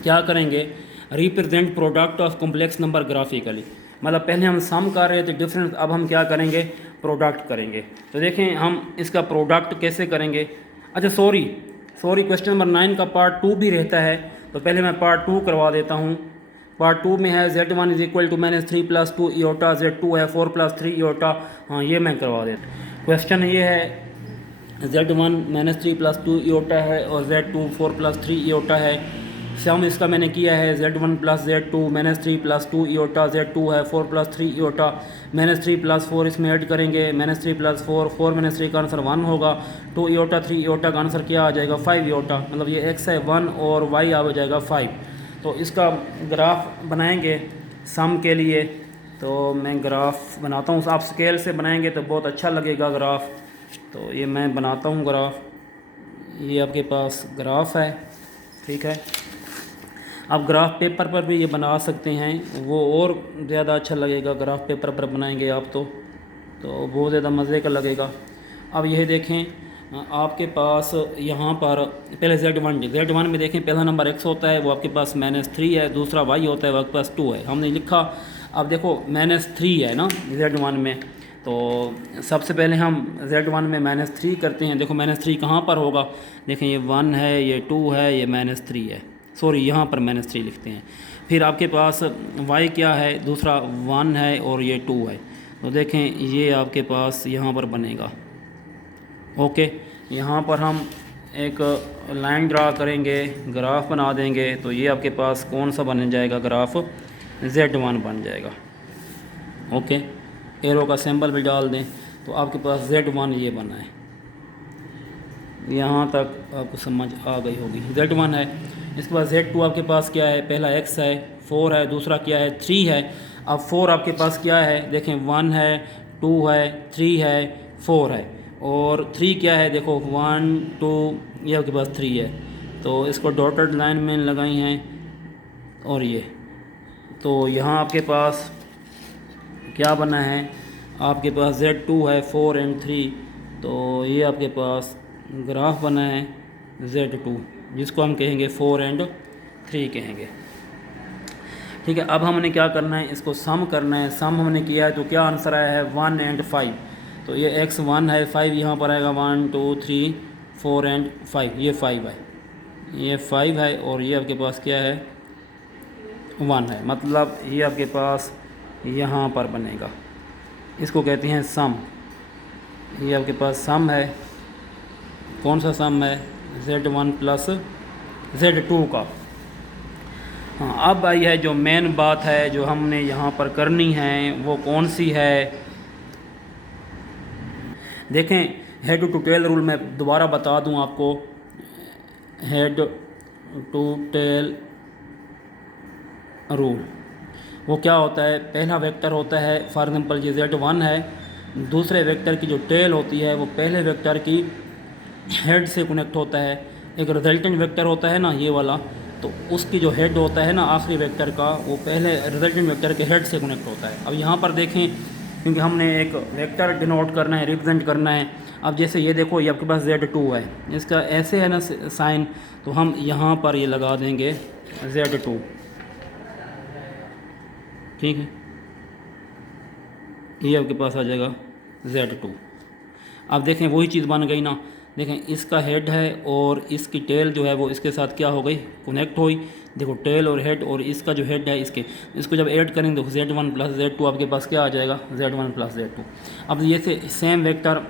क्या करेंगे, represent product of complex number graphically. मतलब पहले हम सम कर रहे थे डिफरेंस, अब हम क्या करेंगे, प्रोडक्ट करेंगे। तो देखें हम इसका प्रोडक्ट कैसे करेंगे। अच्छा सॉरी क्वेश्चन नंबर 9 का पार्ट 2 भी रहता है, तो पहले मैं पार्ट 2 करवा देता हूँ। पार्ट 2 में है Z1 = -3 + 2 इयोटा, Z2 है 4 + 3 इयोटा। हाँ ये मैं करवा देता हूँ। क्वेश्चन ये है Z1 -3 + 2 इयोटा है और Z2 4 + 3 इयोटा है। सम इसका मैंने किया है Z1 + Z2 -3 + 2 इयोटा, Z2 है 4 + 3 इयोटा, -3 + 4 इसमें ऐड करेंगे, -3 + 4, 4 - 3 का आंसर 1 होगा, 2 इयोटा 3 इयोटा का आंसर क्या आ जाएगा, 5 इयोटा। मतलब ये x है 1 और y आ जाएगा 5। तो इसका ग्राफ बनाएंगे सम के लिए। तो मैं ग्राफ बनाता हूँ, आप स्केल से बनाएंगे तो बहुत अच्छा लगेगा ग्राफ। तो ये मैं बनाता हूँ ग्राफ, ये आपके पास ग्राफ है, ठीक है। आप ग्राफ पेपर पर भी ये बना सकते हैं, वो और ज़्यादा अच्छा लगेगा। ग्राफ पेपर पर बनाएंगे आप तो बहुत ज़्यादा मज़े का लगेगा। अब यह देखें आपके पास यहाँ पर पहले Z1 में देखें, पहला नंबर x होता है वो आपके पास -3 है, दूसरा y होता है वो आपके पास 2 है, हमने लिखा। अब देखो -3 है ना Z1 में, तो सबसे पहले हम Z1 में -3 करते हैं। देखो -3 कहाँ पर होगा, देखें ये 1 है, ये 2 है, ये -3 है, सॉरी यहाँ पर -3 लिखते हैं। फिर आपके पास y क्या है, दूसरा 1 है और ये 2 है, तो देखें ये आपके पास यहाँ पर बनेगा। ओके, यहाँ पर हम एक लाइन ड्रा करेंगे, ग्राफ बना देंगे, तो ये आपके पास कौन सा बन जाएगा, ग्राफ Z1 बन जाएगा। ओके, एरो का सिंबल भी डाल दें तो आपके पास Z1 ये बना है। यहाँ तक आपको समझ आ गई होगी, Z1 है। इसके बाद Z2 आपके पास क्या है, पहला x है, 4 है, दूसरा क्या है, 3 है। अब 4 आपके पास क्या है, देखें 1 है, 2 है, 3 है, 4 है, और 3 क्या है, देखो 1 2, ये आपके पास 3 है, तो इसको डॉटेड लाइन में लगाई हैं। और ये तो यहाँ आपके पास क्या बना है, आपके पास Z2 है, 4 और 3, तो ये आपके पास ग्राफ बना है Z2, जिसको हम कहेंगे 4 और 3 कहेंगे। ठीक है, अब हमने क्या करना है, इसको सम करना है। सम हमने किया है तो क्या आंसर आया है, 1 और 5। तो ये x 1 है, 5 यहाँ पर आएगा, 1 2 3 4 और 5, ये 5 है, ये 5 है, और ये आपके पास क्या है, 1 है, मतलब ये आपके पास यहाँ पर बनेगा। इसको कहते हैं सम। ये आपके पास सम है, कौन सा सम है, Z1 प्लस Z2 का। हाँ, अब आई है जो मेन बात है जो हमने यहाँ पर करनी है, वो कौन सी है, देखें हेड टू टेल रूल मैं दोबारा बता दूँ आपको। हेड टू टेल रूल वो क्या होता है, पहला वेक्टर होता है, फॉर एग्जांपल ये Z1 है, दूसरे वेक्टर की जो टेल होती है वो पहले वेक्टर की हेड से कनेक्ट होता है। एक रिजल्टेंट वेक्टर होता है ना ये वाला, तो उसकी जो हेड होता है ना आखिरी वेक्टर का, वो पहले रिजल्टेंट वेक्टर के हेड से कनेक्ट होता है। अब यहाँ पर देखें, क्योंकि हमने एक वेक्टर डिनोट करना है, रिप्रेजेंट करना है। अब जैसे ये देखो, ये आपके पास Z2 है, इसका ऐसे है ना साइन, तो हम यहाँ पर ये लगा देंगे Z2, ठीक है, ये आपके पास आ जाएगा Z2। अब देखें वही चीज़ बन गई ना, देखें इसका हेड है और इसकी टेल जो है वो इसके साथ क्या हो गई, कनेक्ट हुई। देखो टेल और हेड, और इसका जो हेड है इसको जब ऐड करेंगे तो Z1 प्लस Z2 आपके पास क्या आ जाएगा, Z1 प्लस Z2। अब ये से सेम वेक्टर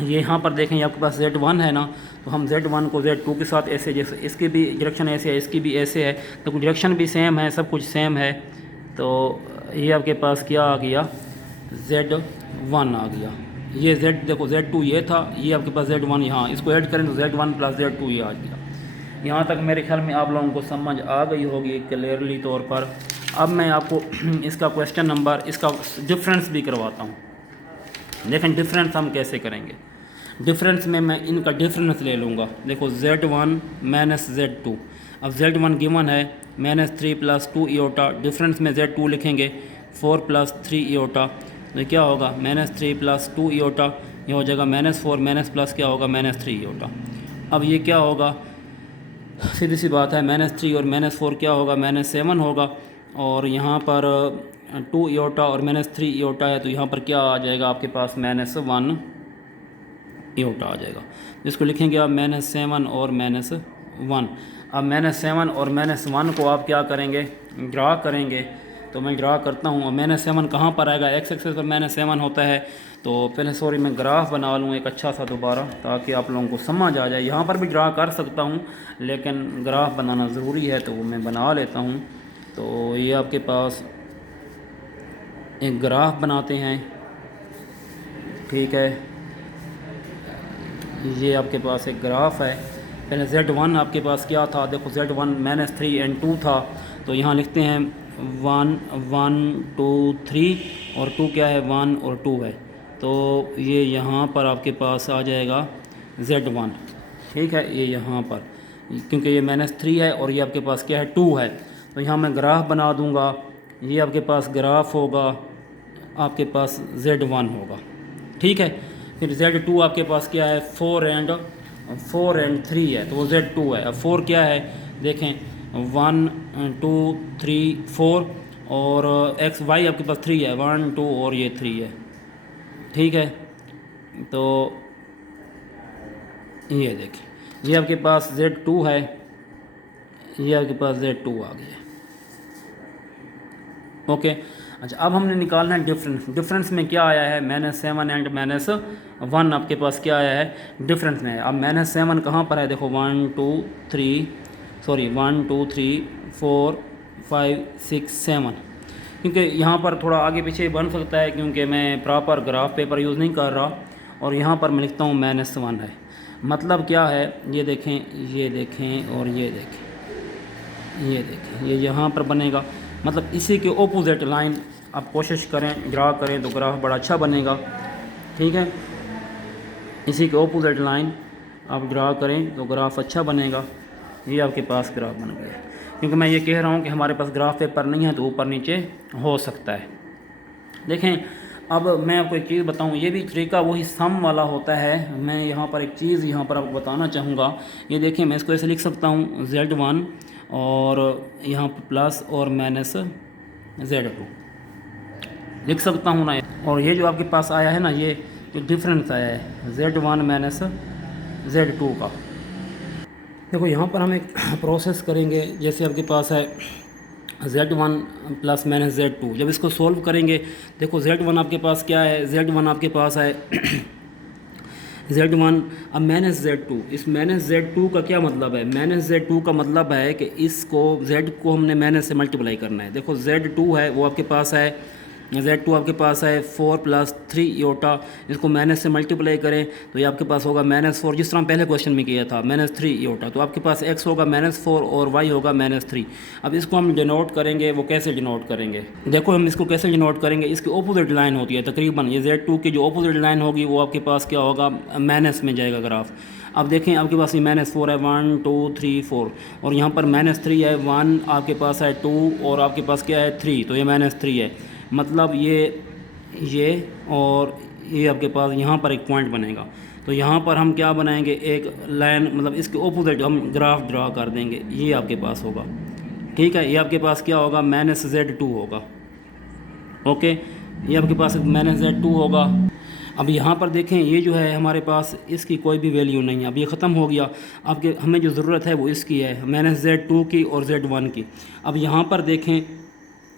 ये यहाँ पर देखें, ये आपके पास Z1 है ना, तो हम Z1 को Z2 के साथ ऐसे, जैसे इसकी भी डायरेक्शन ऐसे है, इसकी भी ऐसे है, तो डायरेक्शन भी सेम है, सब कुछ सेम है, तो ये आपके पास क्या आ गया, Z1 आ गया। ये Z देखो Z2 ये था, ये आपके पास Z1 यहाँ, इसको ऐड करें तो Z1 प्लस Z2 ये आ गया। यहाँ तक मेरे ख्याल में आप लोगों को समझ आ गई होगी क्लियरली तौर पर। अब मैं आपको इसका क्वेश्चन नंबर, इसका डिफरेंस भी करवाता हूँ। देखें डिफरेंस हम कैसे करेंगे। डिफरेंस में मैं इनका डिफरेंस ले लूँगा। देखो Z1 माइनस Z2, अब Z1 गिवन है -3 प्लस 2 इयोटा, डिफरेंस में Z2 लिखेंगे 4 प्लस 3 इयोटा, तो क्या होगा -3 प्लस 2 इयोटा, ये हो जाएगा -4, माइनस प्लस क्या होगा -3 इयोटा। अब ये क्या होगा, सीधी सी बात है, -3 और -4 क्या होगा, -7 होगा, और यहाँ पर 2 इयोटा और -3 इयोटा है, तो यहाँ पर क्या आ जाएगा आपके पास -1 इयोटा आ जाएगा, जिसको लिखेंगे आप -7 और -1। अब -7 और -1 को आप क्या करेंगे, ड्रा करेंगे, तो मैं ड्रा करता हूँ। -7 कहाँ पर आएगा, x एक्सिस पर -7 होता है, तो पहले सॉरी मैं ग्राफ बना लूँ एक अच्छा सा दोबारा, ताकि आप लोगों को समझ आ जाए। यहाँ पर भी ड्रा कर सकता हूँ, लेकिन ग्राफ बनाना ज़रूरी है, तो वो मैं बना लेता हूँ। तो ये आपके पास एक ग्राफ बनाते हैं, ठीक है, ये आपके पास एक ग्राफ है। पहले Z1 आपके पास क्या था, देखो Z1 -3 और 2 था, तो यहाँ लिखते हैं 1 1 2 3, और 2 क्या है, 1 और 2 है, तो ये यहाँ पर आपके पास आ जाएगा Z1, ठीक है, ये यहाँ पर, क्योंकि ये -3 है और ये आपके पास क्या है, 2 है, तो यहाँ मैं ग्राफ बना दूँगा। ये आपके पास ग्राफ होगा, आपके पास Z1 होगा, ठीक है। फिर Z2 आपके पास क्या है, 4 और 3 है, तो वो Z2 है। अब 4 क्या है, देखें 1 2 3 4, और x y आपके पास 3 है, 1 2 और ये 3 है, ठीक है, तो ये देखिए ये आपके पास Z2 है, ये आपके पास Z2 आ गया। ओके, अच्छा अब हमने निकालना है डिफरेंस। डिफरेंस में क्या आया है, -7 एंड -1 आपके पास क्या आया है डिफरेंस में है। अब -7 कहाँ पर है, देखो 1 2 3 4 5 6 7, क्योंकि यहाँ पर थोड़ा आगे पीछे बन सकता है क्योंकि मैं प्रॉपर ग्राफ पेपर यूज़ नहीं कर रहा, और यहाँ पर मैं लिखता हूँ -1 है। मतलब क्या है, ये देखें और ये देखें, ये यहाँ पर बनेगा, मतलब इसी के ओपोजिट लाइन आप कोशिश करें ड्रा करें तो ग्राफ बड़ा अच्छा बनेगा। ठीक है, इसी के ओपोजिट लाइन आप ड्रा करें तो ग्राफ अच्छा बनेगा। ये आपके पास ग्राफ बन गया, क्योंकि मैं ये कह रहा हूँ कि हमारे पास ग्राफ पेपर नहीं है तो ऊपर नीचे हो सकता है। देखें, अब मैं आपको एक चीज़ बताऊं, ये भी तरीका वही सम वाला होता है। मैं यहाँ पर एक चीज़ यहाँ पर आपको बताना चाहूँगा। ये देखें, मैं इसको ऐसे लिख सकता हूँ Z1 और यहाँ पर प्लस और -Z2 लिख सकता हूँ ना। और ये जो आपके पास आया है ना, ये जो डिफरेंस आया है Z1 -Z2 का, देखो यहाँ पर हम एक प्रोसेस करेंगे। जैसे आपके पास है Z1 प्लस -Z2, जब इसको सॉल्व करेंगे, देखो Z1 आपके पास क्या है, Z1 आपके पास है Z1 अब -Z2। इस -Z2 का क्या मतलब है, -Z2 का मतलब है कि इसको Z को हमने माइनस से मल्टीप्लाई करना है। देखो Z2 है वो आपके पास है, Z2 आपके पास है 4 + 3 योटा, इसको माइनस से मल्टीप्लाई करें तो ये आपके पास होगा -4, जिस तरह पहले क्वेश्चन में किया था -3 योटा। तो आपके पास x होगा -4 और y होगा -3। अब इसको हम डिनोट करेंगे, वो कैसे डिनोट करेंगे, देखो हम इसको कैसे डिनोट करेंगे, इसकी ऑपोजिट लाइन होती है तकरीबन, ये Z2 की जो ऑपोजिट लाइन होगी वो आपके पास क्या होगा, माइनस में जाएगा ग्राफ। अब देखें आपके पास ये -4 है, 1 2 3 4, और यहाँ पर -3 है, 1 आपके पास है, 2 और आपके पास क्या है 3, तो ये -3 है। मतलब ये और ये आपके पास यहाँ पर एक पॉइंट बनेगा। तो यहाँ पर हम क्या बनाएंगे, एक लाइन, मतलब इसके ओपोजिट हम ग्राफ ड्रा कर देंगे, ये आपके पास होगा। ठीक है, ये आपके पास क्या होगा, -Z2 होगा। ओके, ये आपके पास -Z2 होगा। अब यहाँ पर देखें, ये जो है हमारे पास इसकी कोई भी वैल्यू नहीं है, अब ये ख़त्म हो गया। अब हमें जो ज़रूरत है वो इसकी है, -Z2 की और Z1 की। अब यहाँ पर देखें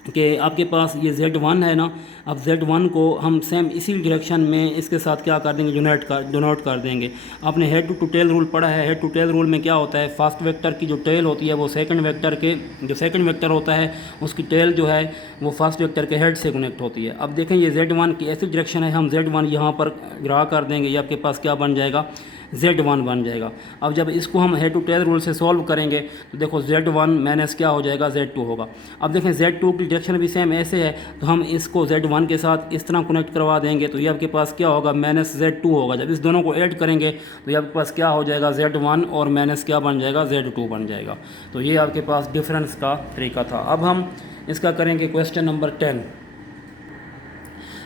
कि आपके पास ये Z1 है ना, अब Z1 को हम सेम इसी डायरेक्शन में इसके साथ क्या कर देंगे, डोनोट कर देंगे। आपने हेड टू टेल रूल पढ़ा है, हेड टू टेल रूल में क्या होता है, फर्स्ट वेक्टर की जो टेल होती है वो सेकंड वेक्टर के, जो सेकंड वेक्टर होता है उसकी टेल जो है वो फर्स्ट वेक्टर के हेड से कनेक्ट होती है। अब देखें ये Z1 की ऐसी डायरेक्शन है, हम Z1 यहाँ पर ड्रा कर देंगे, ये आपके पास क्या बन जाएगा, Z1 बन जाएगा। अब जब इसको हम हेड टू टेल रूल से सॉल्व करेंगे तो देखो Z1 माइनस क्या हो जाएगा, Z2 होगा। अब देखें Z2 की डायरेक्शन भी सेम ऐसे है, तो हम इसको Z1 के साथ इस तरह कनेक्ट करवा देंगे, तो ये आपके पास क्या होगा, -Z2 होगा। जब इस दोनों को ऐड करेंगे तो ये आपके पास क्या हो जाएगा, Z1 और माइनस क्या बन जाएगा, Z2 बन जाएगा। तो ये आपके पास डिफरेंस का तरीका था। अब हम इसका करेंगे क्वेश्चन नंबर 10।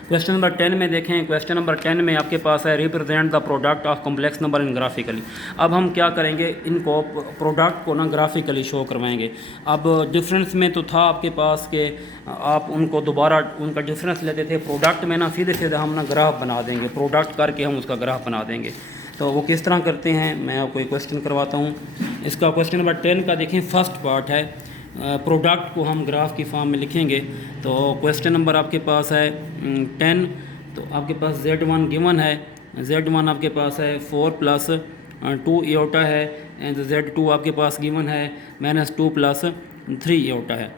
क्वेश्चन नंबर 10 में देखें, क्वेश्चन नंबर 10 में आपके पास है represent the product of complex number in graphically. अब हम क्या करेंगे, इनको प्रोडक्ट को ना ग्राफिकली शो करवाएंगे। अब डिफरेंस में तो था आपके पास के आप उनको दोबारा उनका डिफरेंस लेते थे, प्रोडक्ट में ना सीधे सीधे हम ना ग्राफ बना देंगे, प्रोडक्ट करके हम उसका ग्राफ बना देंगे। तो वो किस तरह करते हैं, मैं आपको एक क्वेश्चन करवाता हूँ। इसका क्वेश्चन नंबर 10 का देखें, फर्स्ट पार्ट है, प्रोडक्ट को हम ग्राफ की फॉर्म में लिखेंगे। तो क्वेश्चन नंबर आपके पास है 10, तो आपके पास Z1 गिवन है, Z1 आपके पास है 4 + 2 योटा है, एंड Z2 आपके पास गिवन है -2 + 3 योटा है।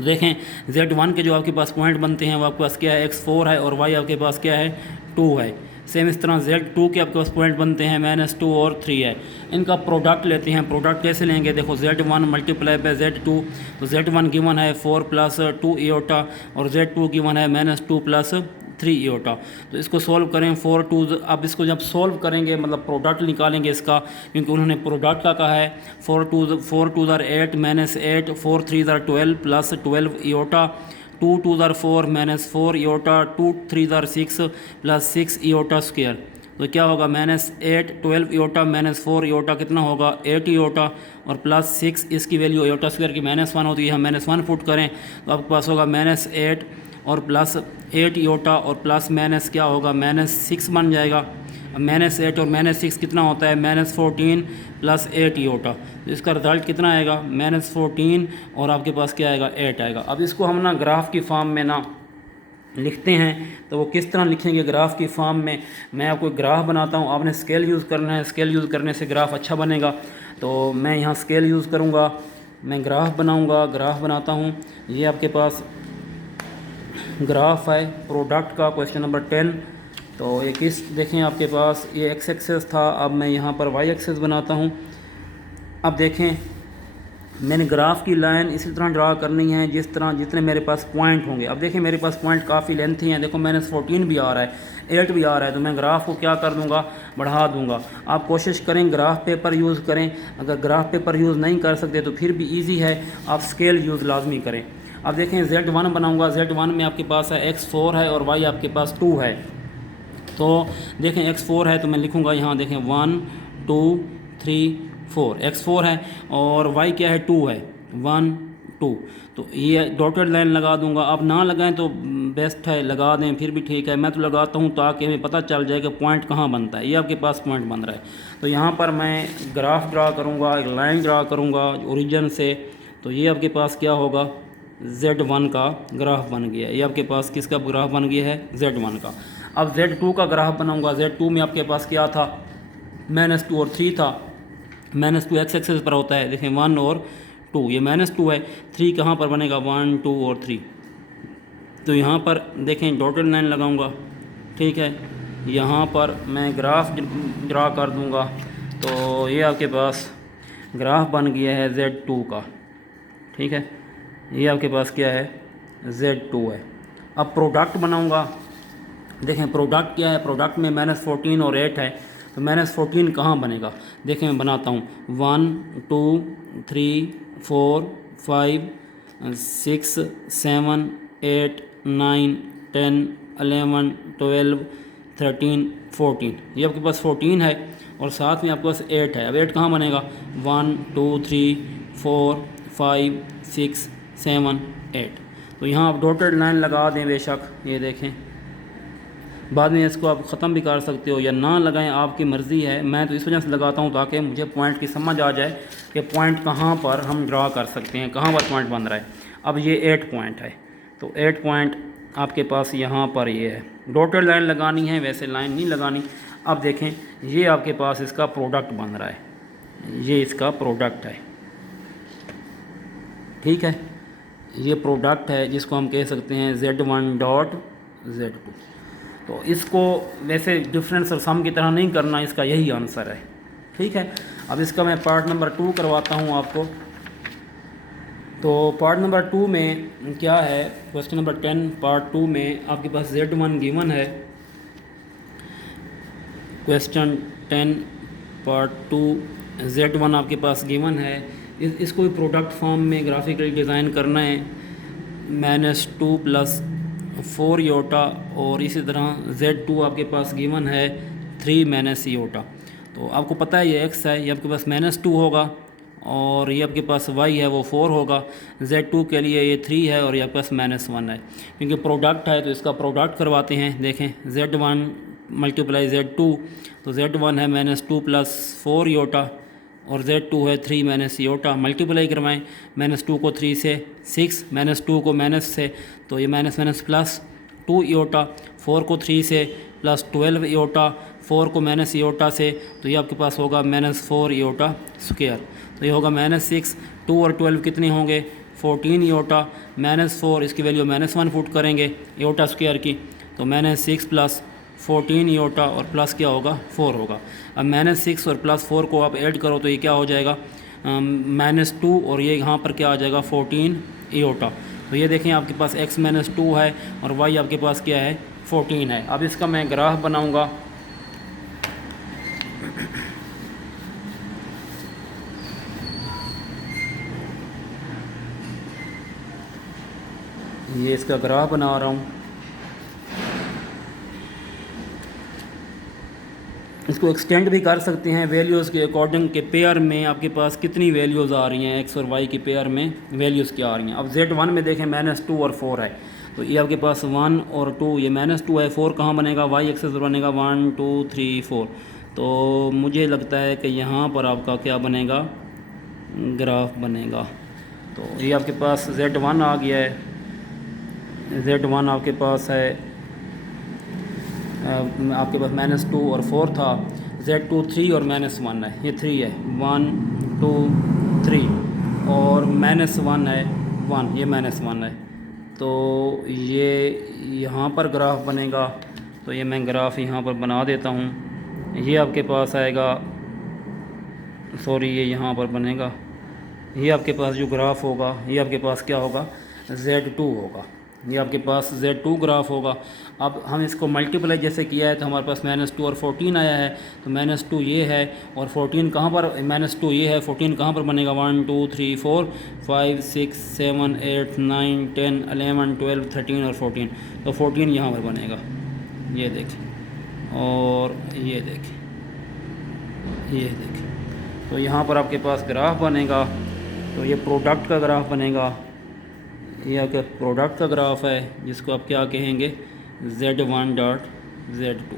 देखें Z1 के जो आपके पास पॉइंट बनते हैं वो आपके पास क्या है, x4 है, और y आपके पास क्या है, 2 है। सेम इस तरह Z2 के आपके पास पॉइंट बनते हैं -2 और 3 है। इनका प्रोडक्ट लेते हैं, प्रोडक्ट कैसे लेंगे, देखो Z1 × Z2, तो Z1 गिवन है 4 + 2 योटा और Z2 गिवन है -2 + 3 योटा। तो इसको सॉल्व करें, 4 2, अब इसको जब सॉल्व करेंगे मतलब प्रोडक्ट निकालेंगे इसका, क्योंकि उन्होंने प्रोडक्ट का कहा है। 4 2 = 8 -8, 4 3 = 12 + 12 योटा, 2 2 = 4 -4 योटा, 2 3 = 6 + 6 योटा स्क्वायर। तो क्या होगा, -8 12 योटा -4 योटा कितना होगा, 8 योटा, और +6 इसकी वैल्यू योटा स्क्वायर की -1 होती है, हम -1 पुट करें तो आपके पास होगा -8 और प्लस 8 ईओटा और प्लस माइनस क्या होगा, -6 बन जाएगा। -8 और -6 कितना होता है, -14 प्लस 8 ईओटा। तो इसका रिज़ल्ट कितना आएगा, -14 और आपके पास क्या आएगा, 8 आएगा। अब इसको हम ना ग्राफ की फॉर्म में ना लिखते हैं, तो वो किस तरह लिखेंगे ग्राफ की फॉर्म में, मैं आपको ग्राफ बनाता हूँ, आपने स्केल यूज़ करना है, स्केल यूज़ करने से ग्राफ अच्छा बनेगा। तो मैं यहाँ स्केल यूज़ करूँगा, मैं ग्राफ बनाऊँगा, ग्राफ बनाता हूँ। ये आपके पास ग्राफ है प्रोडक्ट का, क्वेश्चन नंबर 10। तो ये किस देखें आपके पास ये एक्स एक्सेस था, अब मैं यहाँ पर वाई एक्सेस बनाता हूँ। अब देखें मैंने ग्राफ की लाइन इसी तरह ड्रा करनी है जिस तरह जितने मेरे पास पॉइंट होंगे। अब देखिए मेरे पास पॉइंट काफ़ी लेंथी हैं, देखो -14 भी आ रहा है, 8 भी आ रहा है, तो मैं ग्राफ को क्या कर दूंगा, बढ़ा दूंगा। आप कोशिश करें ग्राफ पेपर यूज़ करें, अगर ग्राफ पेपर यूज़ नहीं कर सकते तो फिर भी ईजी है, आप स्केल यूज़ लाजमी करें। अब देखें Z1 बनाऊँगा, Z1 में आपके पास है x4 है और y आपके पास 2 है। तो देखें x4 है तो मैं लिखूँगा यहाँ, देखें 1 2 3 4, x4 है और y क्या है, 2 है, 1 2। तो ये डॉटेड लाइन लगा दूंगा, आप ना लगाएं तो बेस्ट है, लगा दें फिर भी ठीक है, मैं तो लगाता हूँ ताकि हमें पता चल जाए कि पॉइंट कहाँ बनता है। ये आपके पास पॉइंट बन रहा है, तो यहाँ पर मैं ग्राफ ड्रा करूँगा, एक लाइन ड्रा करूँगा ओरिजिन से। तो ये आपके पास क्या होगा, Z1 का ग्राफ बन गया। ये आपके पास किसका ग्राफ बन गया है, Z1 का। अब Z2 का ग्राफ बनाऊँगा, Z2 में आपके पास क्या था, -2 और 3 था। -2 एक्स एक्सेस पर होता है, देखें 1 और 2, ये -2 है, 3 कहाँ पर बनेगा, 1 2 और 3। तो यहाँ पर देखें डॉटेड लाइन लगाऊंगा, ठीक है, यहाँ पर मैं ग्राफ ड्रा कर दूंगा। तो ये आपके पास ग्राफ बन गया है Z2 का, ठीक है, ये आपके पास क्या है, Z2 है। अब प्रोडक्ट बनाऊंगा, देखें प्रोडक्ट क्या है, प्रोडक्ट में -14 और 8 है, तो -14 कहाँ बनेगा, देखें मैं बनाता हूँ, 1 2 3 4 5 6 7 8 9 10 11 12 13 14। ये आपके पास 14 है और साथ में आपके पास 8 है। अब 8 कहाँ बनेगा, 1 2 3 4 5 6 7 8। तो यहाँ आप डॉटेड लाइन लगा दें बेशक, ये देखें, बाद में इसको आप ख़त्म भी कर सकते हो या ना लगाएं, आपकी मर्ज़ी है। मैं तो इस वजह से लगाता हूँ ताकि मुझे पॉइंट की समझ आ जाए कि पॉइंट कहाँ पर हम ड्रा कर सकते हैं, कहाँ पर पॉइंट बन रहा है। अब ये 8 पॉइंट है, तो 8 पॉइंट आपके पास यहाँ पर ये है, डॉटेड लाइन लगानी है, वैसे लाइन नहीं लगानी। अब देखें ये आपके पास इसका प्रोडक्ट बन रहा है, ये इसका प्रोडक्ट है, ठीक है, ये प्रोडक्ट है जिसको हम कह सकते हैं Z1 डॉट Z2। तो इसको वैसे डिफरेंस और सम की तरह नहीं करना, इसका यही आंसर है, ठीक है। अब इसका मैं पार्ट नंबर 2 करवाता हूँ आपको। तो पार्ट नंबर 2 में क्या है, क्वेश्चन नंबर 10 पार्ट 2 में आपके पास Z1 गिवन है। क्वेश्चन 10 पार्ट 2 Z1 आपके पास गिवन है। इसको भी प्रोडक्ट फॉर्म में ग्राफिकली डिज़ाइन करना है, -2 प्लस 4 ईओटा और इसी तरह Z2 आपके पास गिवन है 3 माइनस ईओटा। तो आपको पता है ये x है, ये आपके पास -2 होगा और ये आपके पास y है वो 4 होगा। Z2 के लिए ये 3 है और ये आपके पास -1 है, क्योंकि प्रोडक्ट है तो इसका प्रोडक्ट करवाते हैं। देखें Z1 मल्टीप्लाई Z2, तो Z1 है -2 प्लस 4 ईओटा और Z2 है 3 माइनस ईओटा। मल्टीप्लाई करवाएं, -2 को 3 से 6, -2 को माइनस से, तो ये माइनस माइनस प्लस 2 ईओटा, 4 को 3 से प्लस 12 ईओटा, 4 को माइनस ईओटा से, तो ये आपके पास होगा -4 ईओटा स्क्वायर। तो ये होगा -6, 2 और 12 कितने होंगे, 14 ईओटा, -4 इसकी वैल्यू -1 पुट करेंगे ईओटा स्क्वायर की, तो -6 प्लस 14 ईओटा और प्लस क्या होगा 4 होगा। अब -6 और प्लस 4 को आप ऐड करो तो ये क्या हो जाएगा, -2 और ये यहाँ पर क्या आ जाएगा 14 ईओटा। तो ये देखें आपके पास x -2 है और y आपके पास क्या है 14 है। अब इसका मैं ग्राफ बनाऊँगा। ये इसका ग्राफ बना रहा हूँ। इसको एक्सटेंड भी कर सकते हैं वैल्यूज़ के अकॉर्डिंग के पेयर में आपके पास कितनी वैल्यूज़ आ रही हैं, x और y की पेयर में वैल्यूज़ क्या आ रही हैं। अब Z1 में देखें -2 और 4 है, तो ये आपके पास 1 और 2, ये -2 है। 4 कहाँ बनेगा, वाई एक्सेस पर बनेगा 1 2 3 4। तो मुझे लगता है कि यहाँ पर आपका क्या बनेगा, ग्राफ बनेगा। तो ये आपके पास Z1 आ गया है। Z1 आपके पास है, आपके पास -2 और 4 था। Z2 3 और -1 है, ये 3 है, 1 2 3 और -1 है 1, ये -1 है। तो ये यहाँ पर ग्राफ बनेगा। तो ये मैं ग्राफ यहाँ पर बना देता हूँ। ये आपके पास आएगा, सॉरी ये यहाँ पर बनेगा। ये आपके पास जो ग्राफ होगा, ये आपके पास क्या होगा, Z2 होगा। ये आपके पास Z2 ग्राफ होगा। अब हम इसको मल्टीप्लाई जैसे किया है तो हमारे पास -2 और 14 आया है। तो -2 ये है और 14 कहाँ पर, -2 ये है, 14 कहाँ पर बनेगा, 1 2 3 4 5 6 7 8 9 10 11 12 13 और 14। तो 14 यहाँ पर बनेगा, ये देखें और ये देखें, ये देखें। तो यहाँ पर आपके पास ग्राफ बनेगा। तो ये प्रोडक्ट का ग्राफ बनेगा। ये आपके प्रोडक्ट का ग्राफ है जिसको आप क्या कहेंगे, Z1 डॉट Z2।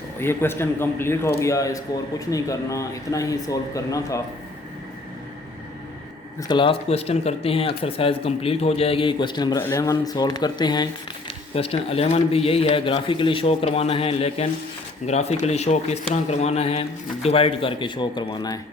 तो ये क्वेश्चन कंप्लीट हो गया। इसको और कुछ नहीं करना, इतना ही सॉल्व करना था। इसका लास्ट क्वेश्चन करते हैं, एक्सरसाइज कंप्लीट हो जाएगी। क्वेश्चन नंबर 11 सॉल्व करते हैं। क्वेश्चन 11 भी यही है, ग्राफिकली शो करवाना है, लेकिन ग्राफिकली शो किस तरह करवाना है, डिवाइड करके शो करवाना है।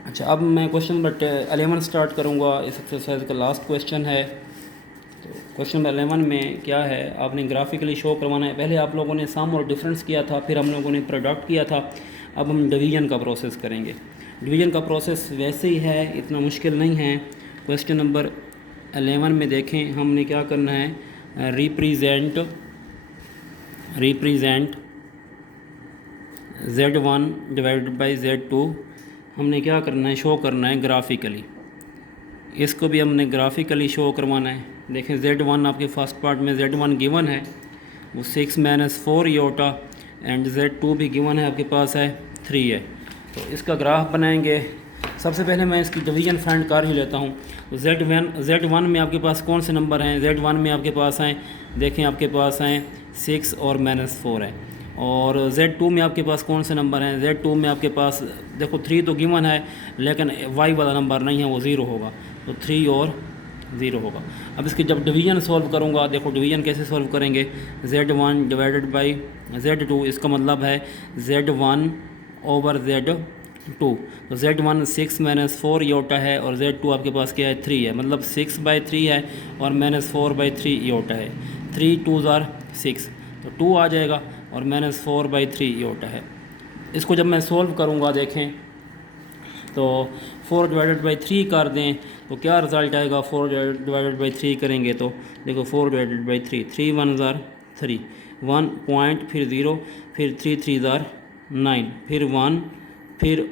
अच्छा, अब मैं क्वेश्चन नंबर 11 स्टार्ट करूँगा। इस एक्सरसाइज का लास्ट क्वेश्चन है। तो क्वेश्चन नंबर 11 में क्या है, आपने ग्राफिकली शो करवाना है। पहले आप लोगों ने सम और डिफरेंस किया था, फिर हम लोगों ने प्रोडक्ट किया था। अब हम डिवीज़न का प्रोसेस करेंगे। डिवीज़न का प्रोसेस वैसे ही है, इतना मुश्किल नहीं है। क्वेश्चन नंबर 11 में देखें, हमने क्या करना है, represent Z1 divided by Z2 हमने क्या करना है, शो करना है ग्राफिकली। इसको भी हमने ग्राफिकली शो करवाना है। देखें Z1 आपके फर्स्ट पार्ट में Z1 गिवन है, वो 6 - 4 योटा, एंड Z2 भी गिवन है, आपके पास है 3 है। तो इसका ग्राफ बनाएंगे। सबसे पहले मैं इसकी डिवीज़न फाइंड कर ही लेता हूँ। तो Z1 में आपके पास कौन से नंबर हैं, Z1 में आपके पास हैं, देखें आपके पास हैं 6 और -4 है। और Z2 में आपके पास कौन से नंबर हैं, Z2 में आपके पास देखो 3 तो गिवन है, लेकिन Y वाला नंबर नहीं है, वो 0 होगा। तो 3 और 0 होगा। अब इसकी जब डिवीज़न सॉल्व करूँगा, देखो डिवीज़न कैसे सॉल्व करेंगे, Z1 डिवाइडेड बाई Z2, इसका मतलब है Z1 ओवर Z2। तो Z1 6 - 4 योटा है और Z2 आपके पास क्या है, 3 है, मतलब 6/3 है और -4/3 योटा है। 3 2 ज़ार 6, तो 2 आ जाएगा और -4/3 योटा है। इसको जब मैं सोल्व करूँगा, देखें तो 4 डिवाइडेड बाई 3 कर दें तो क्या रिज़ल्ट आएगा। 4 डिवाइडेड बाई 3 करेंगे तो देखो 4 डिवाइडेड बाई 3, 3 1 ज़ार 3, 1 पॉइंट, फिर 0, फिर 3 3 ज़ार 9, फिर 1, फिर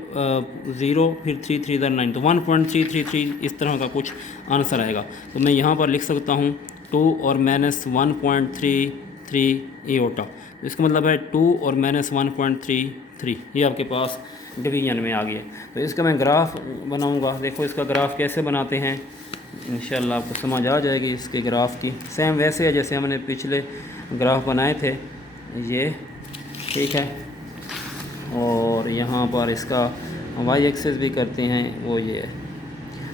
0, फिर 3 3 ज़ार 9, तो 1.333 इस तरह का कुछ आंसर आएगा। तो मैं यहाँ पर लिख सकता हूँ 2 और -1.33 योटा। तो इसका मतलब है 2 और -1.33, ये आपके पास डिवीजन में आ गया। तो इसका मैं ग्राफ बनाऊंगा। देखो इसका ग्राफ कैसे बनाते हैं, इंशाल्लाह आपको समझ आ जाएगी इसके ग्राफ की। सेम वैसे है जैसे हमने पिछले ग्राफ बनाए थे, ये ठीक है। और यहाँ पर इसका वाई एक्सेस भी करते हैं, वो ये है।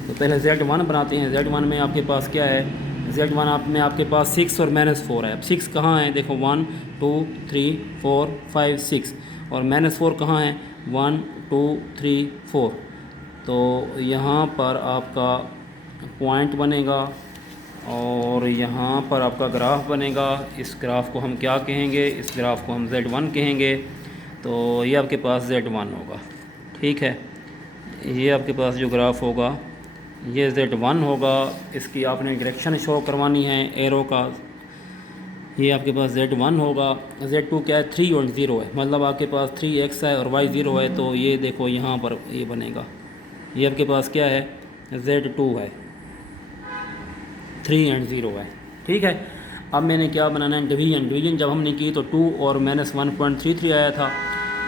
तो पहले Z1 बनाते हैं। Z1 में आपके पास क्या है, Z1 आप में आपके पास 6 और -4 है। अब 6 कहाँ है, देखो 1 2 3 4 5 6, और -4 कहाँ है, 1 2 3 4। तो यहाँ पर आपका पॉइंट बनेगा और यहाँ पर आपका ग्राफ बनेगा। इस ग्राफ को हम क्या कहेंगे, इस ग्राफ को हम Z1 कहेंगे। तो ये आपके पास Z1 होगा, ठीक है। ये आपके पास जो ग्राफ होगा ये Z1 होगा। इसकी आपने डायरेक्शन शो करवानी है एरो का। ये आपके पास Z1 होगा। Z2 क्या है, 3 और 0 है, मतलब आपके पास 3x है और y 0 है। तो ये देखो यहाँ पर ये बनेगा, ये आपके पास क्या है, Z2 है, 3 और 0 है, ठीक है। अब मैंने क्या बनाना है, डिवीजन जब हमने की तो 2 और -1.33 आया था।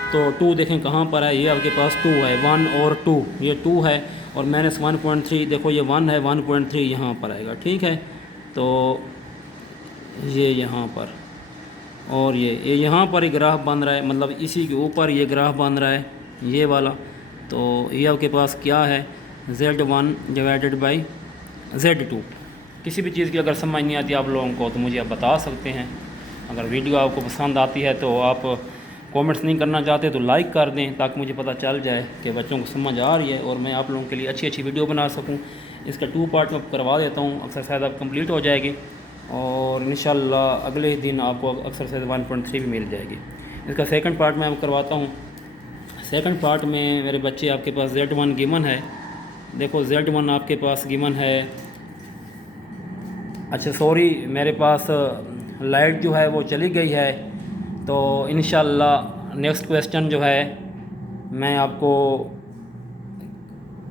तो 2 देखें कहाँ पर है, ये आपके पास 2 है, 1 और 2, ये 2 है, और -1.3 देखो ये 1 है, 1.3 यहाँ पर आएगा, ठीक है। तो ये यहाँ पर और ये यहाँ पर ही ग्राफ बन रहा है, मतलब इसी के ऊपर ये ग्राफ बन रहा है ये वाला। तो ये आपके पास क्या है, Z1 डिवाइडेड बाई Z2। किसी भी चीज़ की अगर समझ नहीं आती आप लोगों को तो मुझे आप बता सकते हैं। अगर वीडियो आपको पसंद आती है तो आप कमेंट्स नहीं करना चाहते तो लाइक कर दें, ताकि मुझे पता चल जाए कि बच्चों को समझ आ रही है और मैं आप लोगों के लिए अच्छी अच्छी वीडियो बना सकूं। इसका 2 पार्ट में करवा देता हूं, एक्सरसाइज आप कंप्लीट हो जाएगी और इंशाल्लाह अगले दिन आपको एक्सरसाइज 1.3 भी मिल जाएगी। इसका सेकंड पार्ट मैं करवाता हूँ। सेकंड पार्ट में मेरे बच्चे आपके पास Z1 गिवन है। देखो Z1 आपके पास गिवन है। अच्छा सॉरी, मेरे पास लाइट जो है वो चली गई है, तो इंशाल्लाह नेक्स्ट क्वेश्चन जो है मैं आपको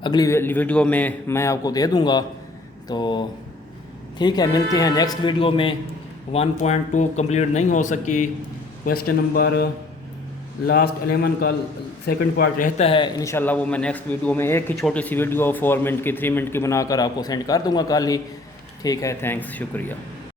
अगली वीडियो में मैं आपको दे दूंगा। तो ठीक है, मिलते हैं नेक्स्ट वीडियो में। 1.2 कंप्लीट नहीं हो सकी, क्वेश्चन नंबर लास्ट 11 का सेकंड पार्ट रहता है। इंशाल्लाह वो मैं नेक्स्ट वीडियो में एक ही छोटी सी वीडियो 4 मिनट की 3 मिनट की बनाकर आपको सेंड कर दूंगा कल ही। ठीक है, थैंक्स, शुक्रिया।